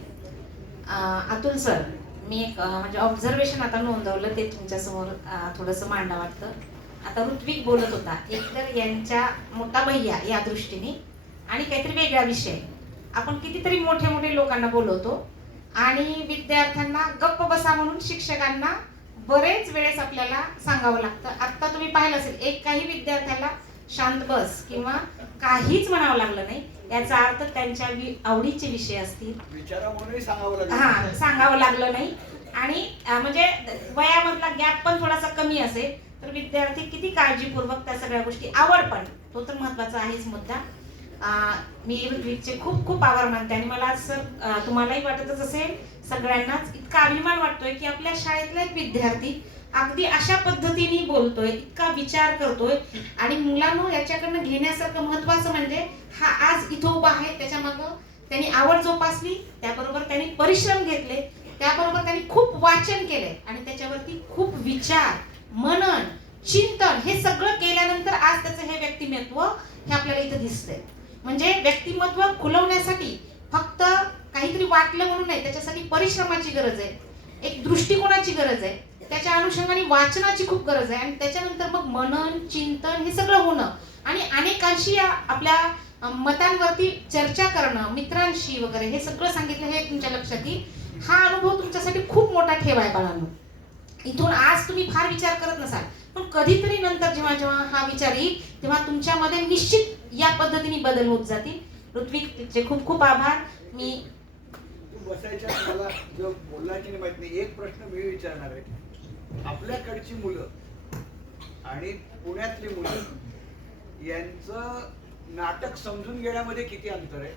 अतुल सर, मी एक म्हणजे ऑब्झर्वेशन आता नोंदवलं ते तुमच्यासमोर थोडंसं मांडा वाटतं. आता ऋत्विक बोलत होता, एकतर यांच्या मोठा भैया या दृष्टीने आणि काहीतरी वेगळा विषय. आपण कितीतरी मोठे मोठे लोकांना बोलवतो आणि विद्यार्थ्यांना गप्प बसा म्हणून शिक्षकांना बरेच वेळेस आपल्याला सांगावं लागतं. आत्ता तुम्ही पाहिलं असेल, एक काही विद्यार्थ्याला शांत बस किंवा काहीच म्हणावं लागलं नाही, याचा अर्थ त्यांच्या आवडीचे विषय असतील सांगावं लागलं नाही आणि म्हणजे वयामधला गॅप पण थोडासा कमी असेल तर विद्यार्थी किती काळजीपूर्वक त्या सगळ्या गोष्टी, आवड पण तो तर महत्वाचा आहेच मुद्दा. मी ऋत्विकचे खूप खूप आभार मानते आणि मला सर तुम्हालाही वाटतच असेल, सगळ्यांनाच इतका अभिमान वाटतोय की आपल्या शाळेतला एक विद्यार्थी अगदी अशा पद्धतीने बोलतोय, इतका विचार करतोय. आणि मुलांना याच्याकडनं घेण्यासारखं महत्वाचं म्हणजे हा आज इथं उभा आहे, त्याच्या मागं त्यांनी आवड जोपासली, त्याबरोबर त्यांनी परिश्रम घेतले, त्याबरोबर त्यांनी खूप वाचन केलंय आणि त्याच्यावरती खूप विचार, मनन, चिंतन हे सगळं केल्यानंतर आज त्याचं हे व्यक्तिमत्व हे आपल्याला इथं दिसतंय. म्हणजे व्यक्तिमत्व खुलवण्यासाठी फक्त काहीतरी वाटलं म्हणून नाही, त्याच्यासाठी परिश्रमाची गरज आहे, एक दृष्टिकोनाची गरज आहे, त्याच्या अनुषंगाने वाचनाची खूप गरज आहे आणि त्याच्यानंतर मग मनन, चिंतन हे सगळं होणं आणि अनेकांशी आपल्या मतांवरती चर्चा करणं, मित्रांशी वगैरे हे सगळं सांगितलं. हे तुमच्या लक्षात येईल. हा अनुभव तुमच्यासाठी खूप मोठा ठेवा आहे बाळांनो. इथून आज तुम्ही फार विचार करत नसाल, पण कधीतरी नंतर जेव्हा जेव्हा हा विचार येईल तेव्हा तुमच्यामध्ये निश्चित या पद्धतीने बदल होत जातील. ऋत्विकचे खूप खूप आभार. मी बसायच्या मला जो बोलायची माहित नाही, एक प्रश्न मी विचारणार आहे. आपल्याकडची मुलं आणि पुण्यातली मुलं यांचं नाटक समजून घेण्यामध्ये किती अंतर आहे,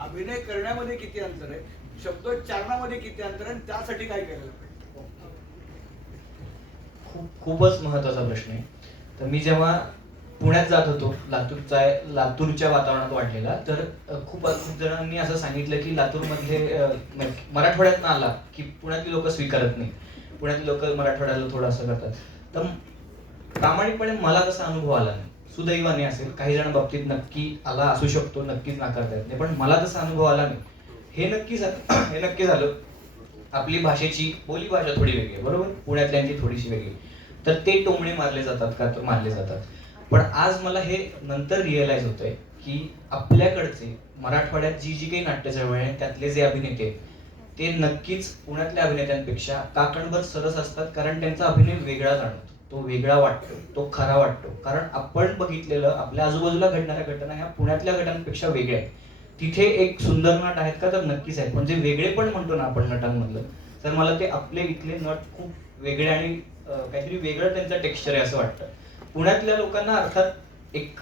अभिनय करण्यामध्ये किती अंतर आहे, शब्दोच्चारणामध्ये किती अंतर आहे, त्यासाठी काय केलं पाहिजे? खूपच महत्वाचा प्रश्न आहे. तर मी जेव्हा पुण्यात जात होतो, लातूरच्या वातावरणात वाढलेला, तर खूप जणांनी असं सांगितलं की लातूरमध्ये मराठवाड्यात आला की पुण्यातली लोक स्वीकारत नाही, पुण्यातली लोक मराठवाड्याला थोडं असं करतात. तर प्रामाणिकपणे मला तसा अनुभव आला नाही. सुदैवाने असेल, काही जण बाबतीत नक्की आला असू शकतो, नक्कीच नाकारता येत नाही, पण मला तसा अनुभव आला नाही. हे नक्की झालं आपली भाषेची बोली भाषा थोडी वेगळी आहे, बरोबर, पुण्यातल्यांची थोडीशी वेगळी. तर ते टोमणे मारले जातात का, तर मारले जातात. पण आज मला हे नंतर रिअलाइज होतंय की आपल्याकडचे मराठवाड्यात जी जी काही नाट्य चळवळ आहे त्यातले जे अभिनेते ते नक्कीच पुण्यातल्या अभिनेत्यांपेक्षा काकणभर सरस असतात, कारण त्यांचा अभिनय वेगळा जाणवतो, तो वेगळा वाटतो, तो खरा वाटतो. कारण आपण बघितलेलं आपल्या आजूबाजूला घडणाऱ्या घटना ह्या पुण्यातल्या घटनांपेक्षा वेगळ्या आहेत. तिथे एक सुंदर नट आहेत का, तर नक्कीच आहेत. पण जे वेगळे पण म्हणतो ना आपण नटांमधलं, तर मला ते आपले इथले नट खूप वेगळे आणि काहीतरी वेगळं त्यांचं टेक्स्चर आहे असं वाटतं. पुण्यातल्या लोकांना अर्थात एक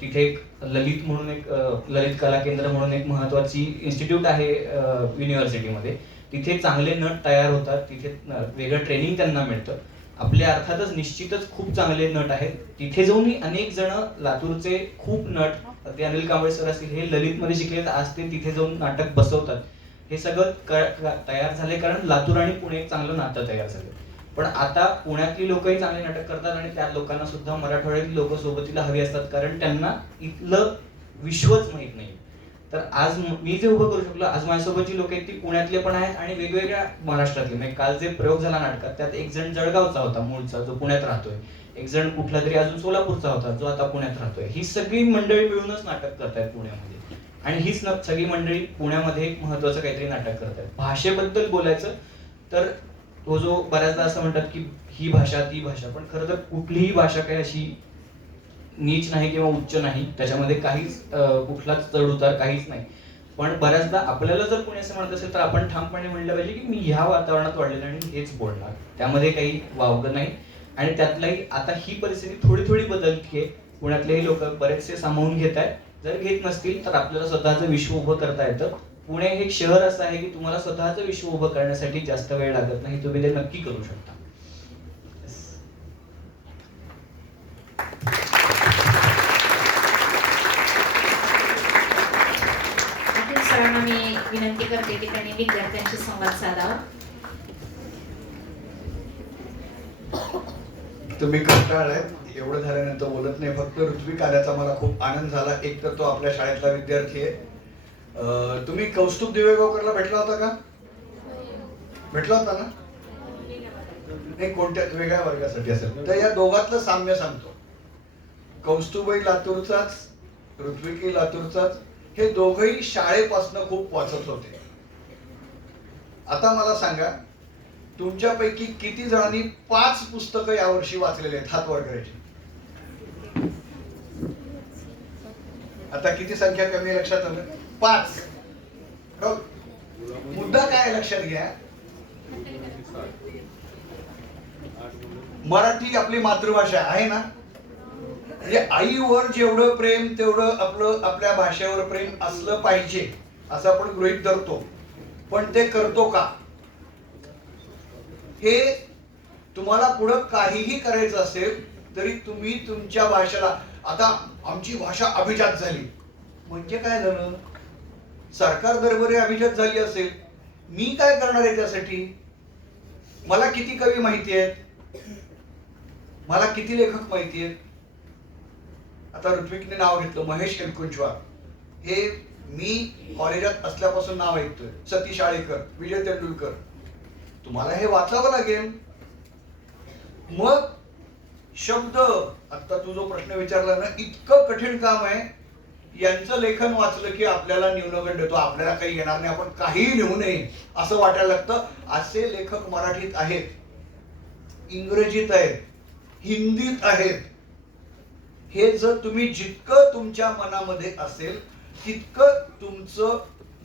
तिथे एक ललित म्हणून एक ललित कला केंद्र म्हणून एक महत्त्वाची इन्स्टिट्यूट आहे युनिव्हर्सिटीमध्ये. तिथे चांगले नट तयार होतात, तिथे वेगळं ट्रेनिंग त्यांना मिळतं. आपले अर्थातच निश्चितच खूप चांगले नट आहेत. तिथे जाऊन अनेक जण लातूरचे खूप नट, ते अनिल कांबळे सर असतील, हे ललितमध्ये शिकले, आज ते तिथे जाऊन नाटक बसवतात. हे सगळं तयार झाले कारण लातूर आणि पुणे एक चांगलं नातं तयार झालं. पण आता पुण्यातली लोकही चांगले नाटक करतात आणि त्या लोकांना सुद्धा मराठवाड्यातली लोक सोबतीला हवी असतात, कारण त्यांना इथलं विश्वच माहीत नाही. तर आज मी जे उभं करू शकलो, आज माझ्यासोबत जी लोक आहेत ती पुण्यातले पण आहेत आणि वेगवेगळ्या महाराष्ट्रातले. म्हणजे काल जे प्रयोग झाला नाटकात त्यात एक जण जळगावचा होता मूळचा, जो पुण्यात राहतोय, एक जण कुठला तरी अजून सोलापूरचा होता, जो आता पुण्यात राहतोय. ही सगळी मंडळी मिळूनच नाटक करतायत पुण्यामध्ये, आणि हीच सगळी मंडळी पुण्यामध्ये एक महत्वाचं काहीतरी नाटक करतायत. भाषेबद्दल बोलायचं तर तो जो बऱ्याचदा असं म्हणतात की ही भाषा ती भाषा, पण खरं तर कुठलीही भाषा काही अशी नीच नाही किंवा उच्च नाही, त्याच्यामध्ये काहीच कुठलाच चढ उतार काहीच नाही. पण बऱ्याचदा आपल्याला जर कोणी असं म्हणत असेल तर आपण ठामपणे म्हणलं पाहिजे की मी ह्या वातावरणात वाढलेलं आणि हेच बोलणार, त्यामध्ये काही वावगं नाही. आणि त्यातलाही आता ही परिस्थिती थोडी थोडी बदलतीये, पुण्यातलेही लोक बरेचसे सामावून घेत आहेत. जर घेत नसतील तर आपल्याला स्वतःचं विश्व उभं करता येतं. पुणे हे शहर असं आहे की तुम्हाला स्वतःचं विश्व उभं करण्यासाठी जास्त वेळ लागत नाही, तुम्ही ते नक्की करू शकता. आणखी सरांना मी विनंती करते की त्यांनी विद्यार्थ्यांशी संवाद साधावा. तुम्ही कंटाळलाय, एवढं झाल्यानंतर बोलत नाही. फक्त ऋत्विक आल्याचा मला खूप आनंद झाला. एक तर तो आपल्या शाळेतला विद्यार्थी आहे. तुम्ही कौस्तुभ दिवेगावकरला भेटला होता का? भेटला होता ना? नाही, कोणत्या वेगळ्या वर्गासाठी असेल. तर या दोघातलं साम्य सांगतो. कौस्तुभही लातूरचाच, ऋत्विकही लातूरचाच. हे दोघही शाळेपासून खूप वाचत होते. आता मला सांगा, तुमच्यापैकी किती जणांनी 5 पुस्तकं यावर्षी वाचलेले आहेत? हात वर करायचे. आता किती संख्या कमी लक्षात आलं? 5. मुद्दा काय लक्षात घ्या, मराठी आपली मातृभाषा आहे ना, म्हणजे आईवर जेवढं प्रेम तेवढं आपल्या भाषेवर प्रेम असलं पाहिजे असं आपण गृहीत धरतो. पण ते करतो का, हे तुम्हाला पुढं काहीही करायचं असेल तरी तुम्ही तुमच्या भाषेला, आता आमची भाषा अभिजात झाली म्हणजे काय झालं? सरकार दरबारी अभिजात झाली असेल, मी काय करणार आहे त्यासाठी? मला किती कवी माहिती आहेत, मला किती लेखक माहिती आहेत. आता ऋत्विकने नाव घेतलं महेश एलकुंचवार, हे मी कॉलेजात असल्यापासून नाव ऐकतोय. सतीश आळेकर, विजय तेंडुलकर. तुम्हाला हे वाचावं लागेल. मग शब्द, आता तू जो प्रश्न विचारला ना, इतकं कठीण काम आहे. यांचं लेखन वाचलं की आपल्याला न्यूनगंड येतो, आपल्याला काही येणार नाही, आपण काहीही लिहू नये असं वाटायला लागतं. असे लेखक मराठीत आहेत, इंग्रजीत आहेत, हिंदीत आहेत. हे जर तुम्ही जितकं तुमच्या मनामध्ये असेल तितकं तुमचं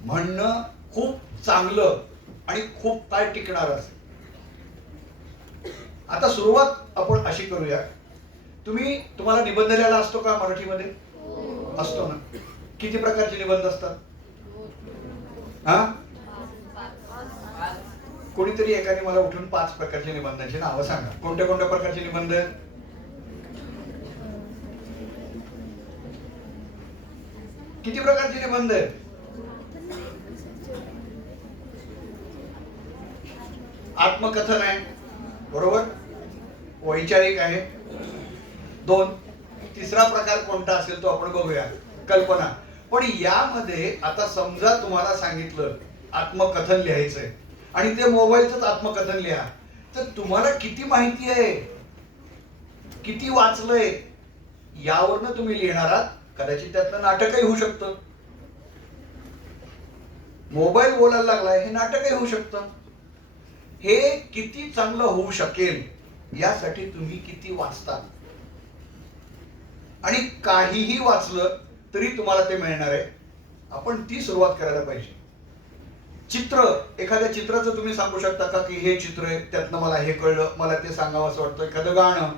म्हणणं खूप चांगलं आणि खूप काळ टिकणार असेल. आता सुरुवात आपण अशी करूया. तुम्हाला निबंध लिहायला असतो का मराठीमध्ये? असतो ना. किती प्रकारचे निबंध असतात? हा, कोणीतरी एकाने मला उठून 5 प्रकारचे निबंधांची नावं सांगा. कोणत्या कोणत्या प्रकारचे निबंध? किती प्रकारचे निबंध आहेत? आत्मकथन आहे, बरोबर, वैचारिक आहे, 2. तिसरा प्रकार कोणता असेल तो आपण बघूया, कल्पना. पण यामध्ये आता समजा तुम्हाला सांगितलं आत्मकथन लिहायचंय आणि ते मोबाईलचंच आत्मकथन लिहा, तर तुम्हाला किती माहिती आहे, किती वाचलंय, यावरनं तुम्ही लिहिणार आहात, कदाचित त्यातनं नाटकही होऊ शकतं. मोबाईल बोलायला लागलाय, हे नाटकही होऊ शकतं. हे किती चांगलं होऊ शकेल यासाठी तुम्ही किती वाचता, आणि काहीही वाचलं तरी तुम्हाला ते मिळणार आहे. आपण ती सुरुवात करायला पाहिजे. चित्र, एखाद्या चित्राचं तुम्ही सांगू शकता का की हे चित्र आहे, त्यातनं मला हे कळलं, मला ते सांगावं असं वाटतं. एखादं गाणं.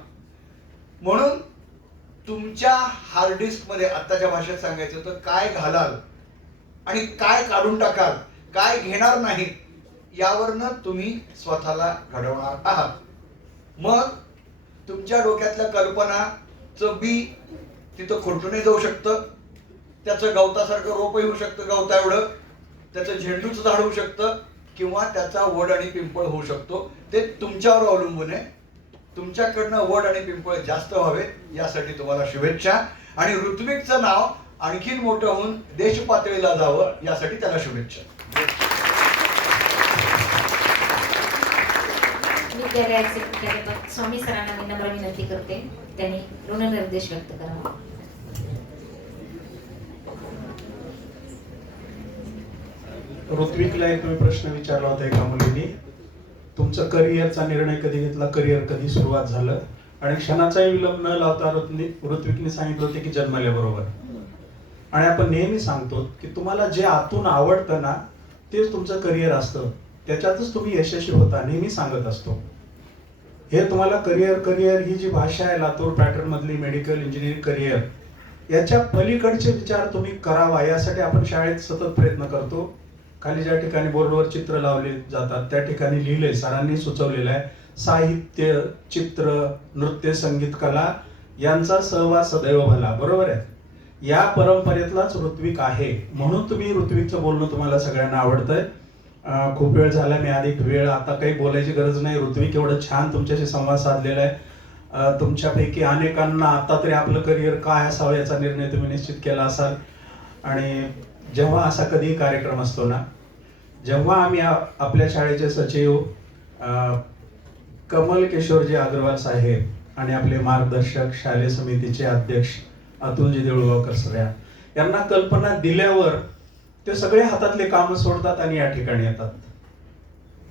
म्हणून तुमच्या हार्ड डिस्क मध्ये आत्ताच्या भाषेत सांगायचं तर काय घालाल आणि काय काढून टाकाल, काय घेणार नाही, यावरनं तुम्ही स्वतःला घडवणार आहात. मग तुमच्या डोक्यातल्या कल्पनाचं बी तिथं खुरटूनही जाऊ शकतं, त्याचं गवतासारखं रोपही होऊ शकतं, गवता एवढं, त्याचं झेंडूचं झाड होऊ शकतं, किंवा त्याचा वड आणि पिंपळ होऊ शकतो. ते तुमच्यावर अवलंबून आहे. तुमच्याकडनं वड आणि पिंपळ जास्त व्हावेत यासाठी तुम्हाला शुभेच्छा. आणि ऋत्विकचं नाव आणखीन मोठं होऊन देश पातळीला जावं यासाठी त्याला शुभेच्छा. विद्यालयाचे मुख्याध्यापक स्वामी सरांना मी नम्र विनंती करते, त्यांनी ऋणनिर्देश व्यक्त करावा. ऋत्विकला एक तुम्ही प्रश्न विचारला होता एका मुलीने, तुमचं करिअरचा निर्णय कधी घेतला, करिअर कधी सुरुवात झालं, आणि क्षणाचाही विलंब न लावता ऋत्विकने सांगितलं होते की जन्मल्याबरोबर. आणि आपण नेहमी सांगतो की तुम्हाला जे आतून आवडतं ना तेच तुमचं करिअर असतं, त्याच्यातच तुम्ही यशस्वी होता, नेहमी सांगत असतो. हे तुम्हाला करिअर ही जी भाषा आहे लातूर पॅटर्न मधली मेडिकल इंजिनिअरिंग करिअर, याच्या पलीकडचे विचार तुम्ही करावा यासाठी आपण शाळेत सतत प्रयत्न करतो. खाली ज्या ठिकाणी बोर्डवर चित्र लावले जातात त्या ठिकाणी लिहिले, सरांनी सुचवलेलं आहे, साहित्य, चित्र, नृत्य, संगीत, कला यांचा सहवास सदैव भला. बरोबर आहे. या परंपरेतलाच ऋत्विक आहे, म्हणून तुम्ही ऋत्विकचं बोलणं तुम्हाला सगळ्यांना आवडतंय. खूप वेळ झाला, मी अधिक वेळ आता काही बोलायची गरज नाही. ऋत्विक एवढं छान तुमच्याशी संवाद साधलेला आहे. तुमच्यापैकी अनेकांना आता तरी आपलं करिअर काय असावं याचा निर्णय तुम्ही निश्चित केला असाल. आणि जेव्हा असा कधीही कार्यक्रम असतो ना, जेव्हा आम्ही आपल्या शाळेचे सचिव कमल किशोरजी अग्रवाल साहेब आणि आपले मार्गदर्शक शालेय समितीचे अध्यक्ष अतुलजी देऊळगावकर सर यांना कल्पना दिल्यावर ते सगळे हातातले काम सोडतात आणि या ठिकाणी येतात.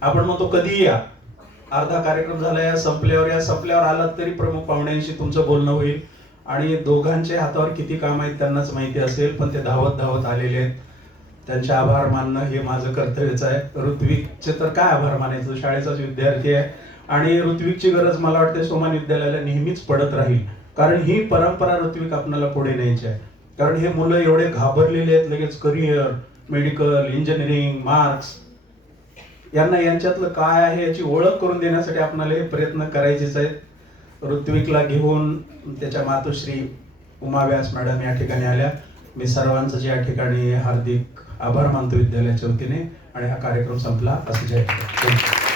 आपण म्हणतो कधी या, अर्धा कार्यक्रम झाला, या संपल्यावर आलात तरी प्रमुख पाहुण्यांशी तुमचं बोलणं होईल आणि दोघांचे हातावर किती काम आहेत त्यांनाच माहिती असेल, पण ते धावत आलेले आहेत. त्यांचे आभार मानणं हे माझं कर्तव्यच आहे. ऋत्विकचे तर काय आभार मानायचं, शाळेचाच विद्यार्थी आहे आणि ऋत्विकची गरज मला वाटते सोमान विद्यालयाला नेहमीच पडत राहील, कारण ही परंपरा ऋत्विक आपल्याला पुढे न्यायची आहे. कारण हे मुलं एवढे घाबरलेले आहेत लगेच करिअर, मेडिकल, इंजिनिअरिंग, मार्क्स, यांना यांच्यातलं काय आहे याची ओळख करून देण्यासाठी आपल्याला हे प्रयत्न करायचेच आहेत. ऋत्विकला घेऊन त्याच्या मातोश्री उमा व्यास मॅडम या ठिकाणी आल्या. मी सर्वांचं या ठिकाणी हार्दिक आभार मानतो विद्यालयाच्या वतीने आणि हा कार्यक्रम संपला असं जाहीर करतो.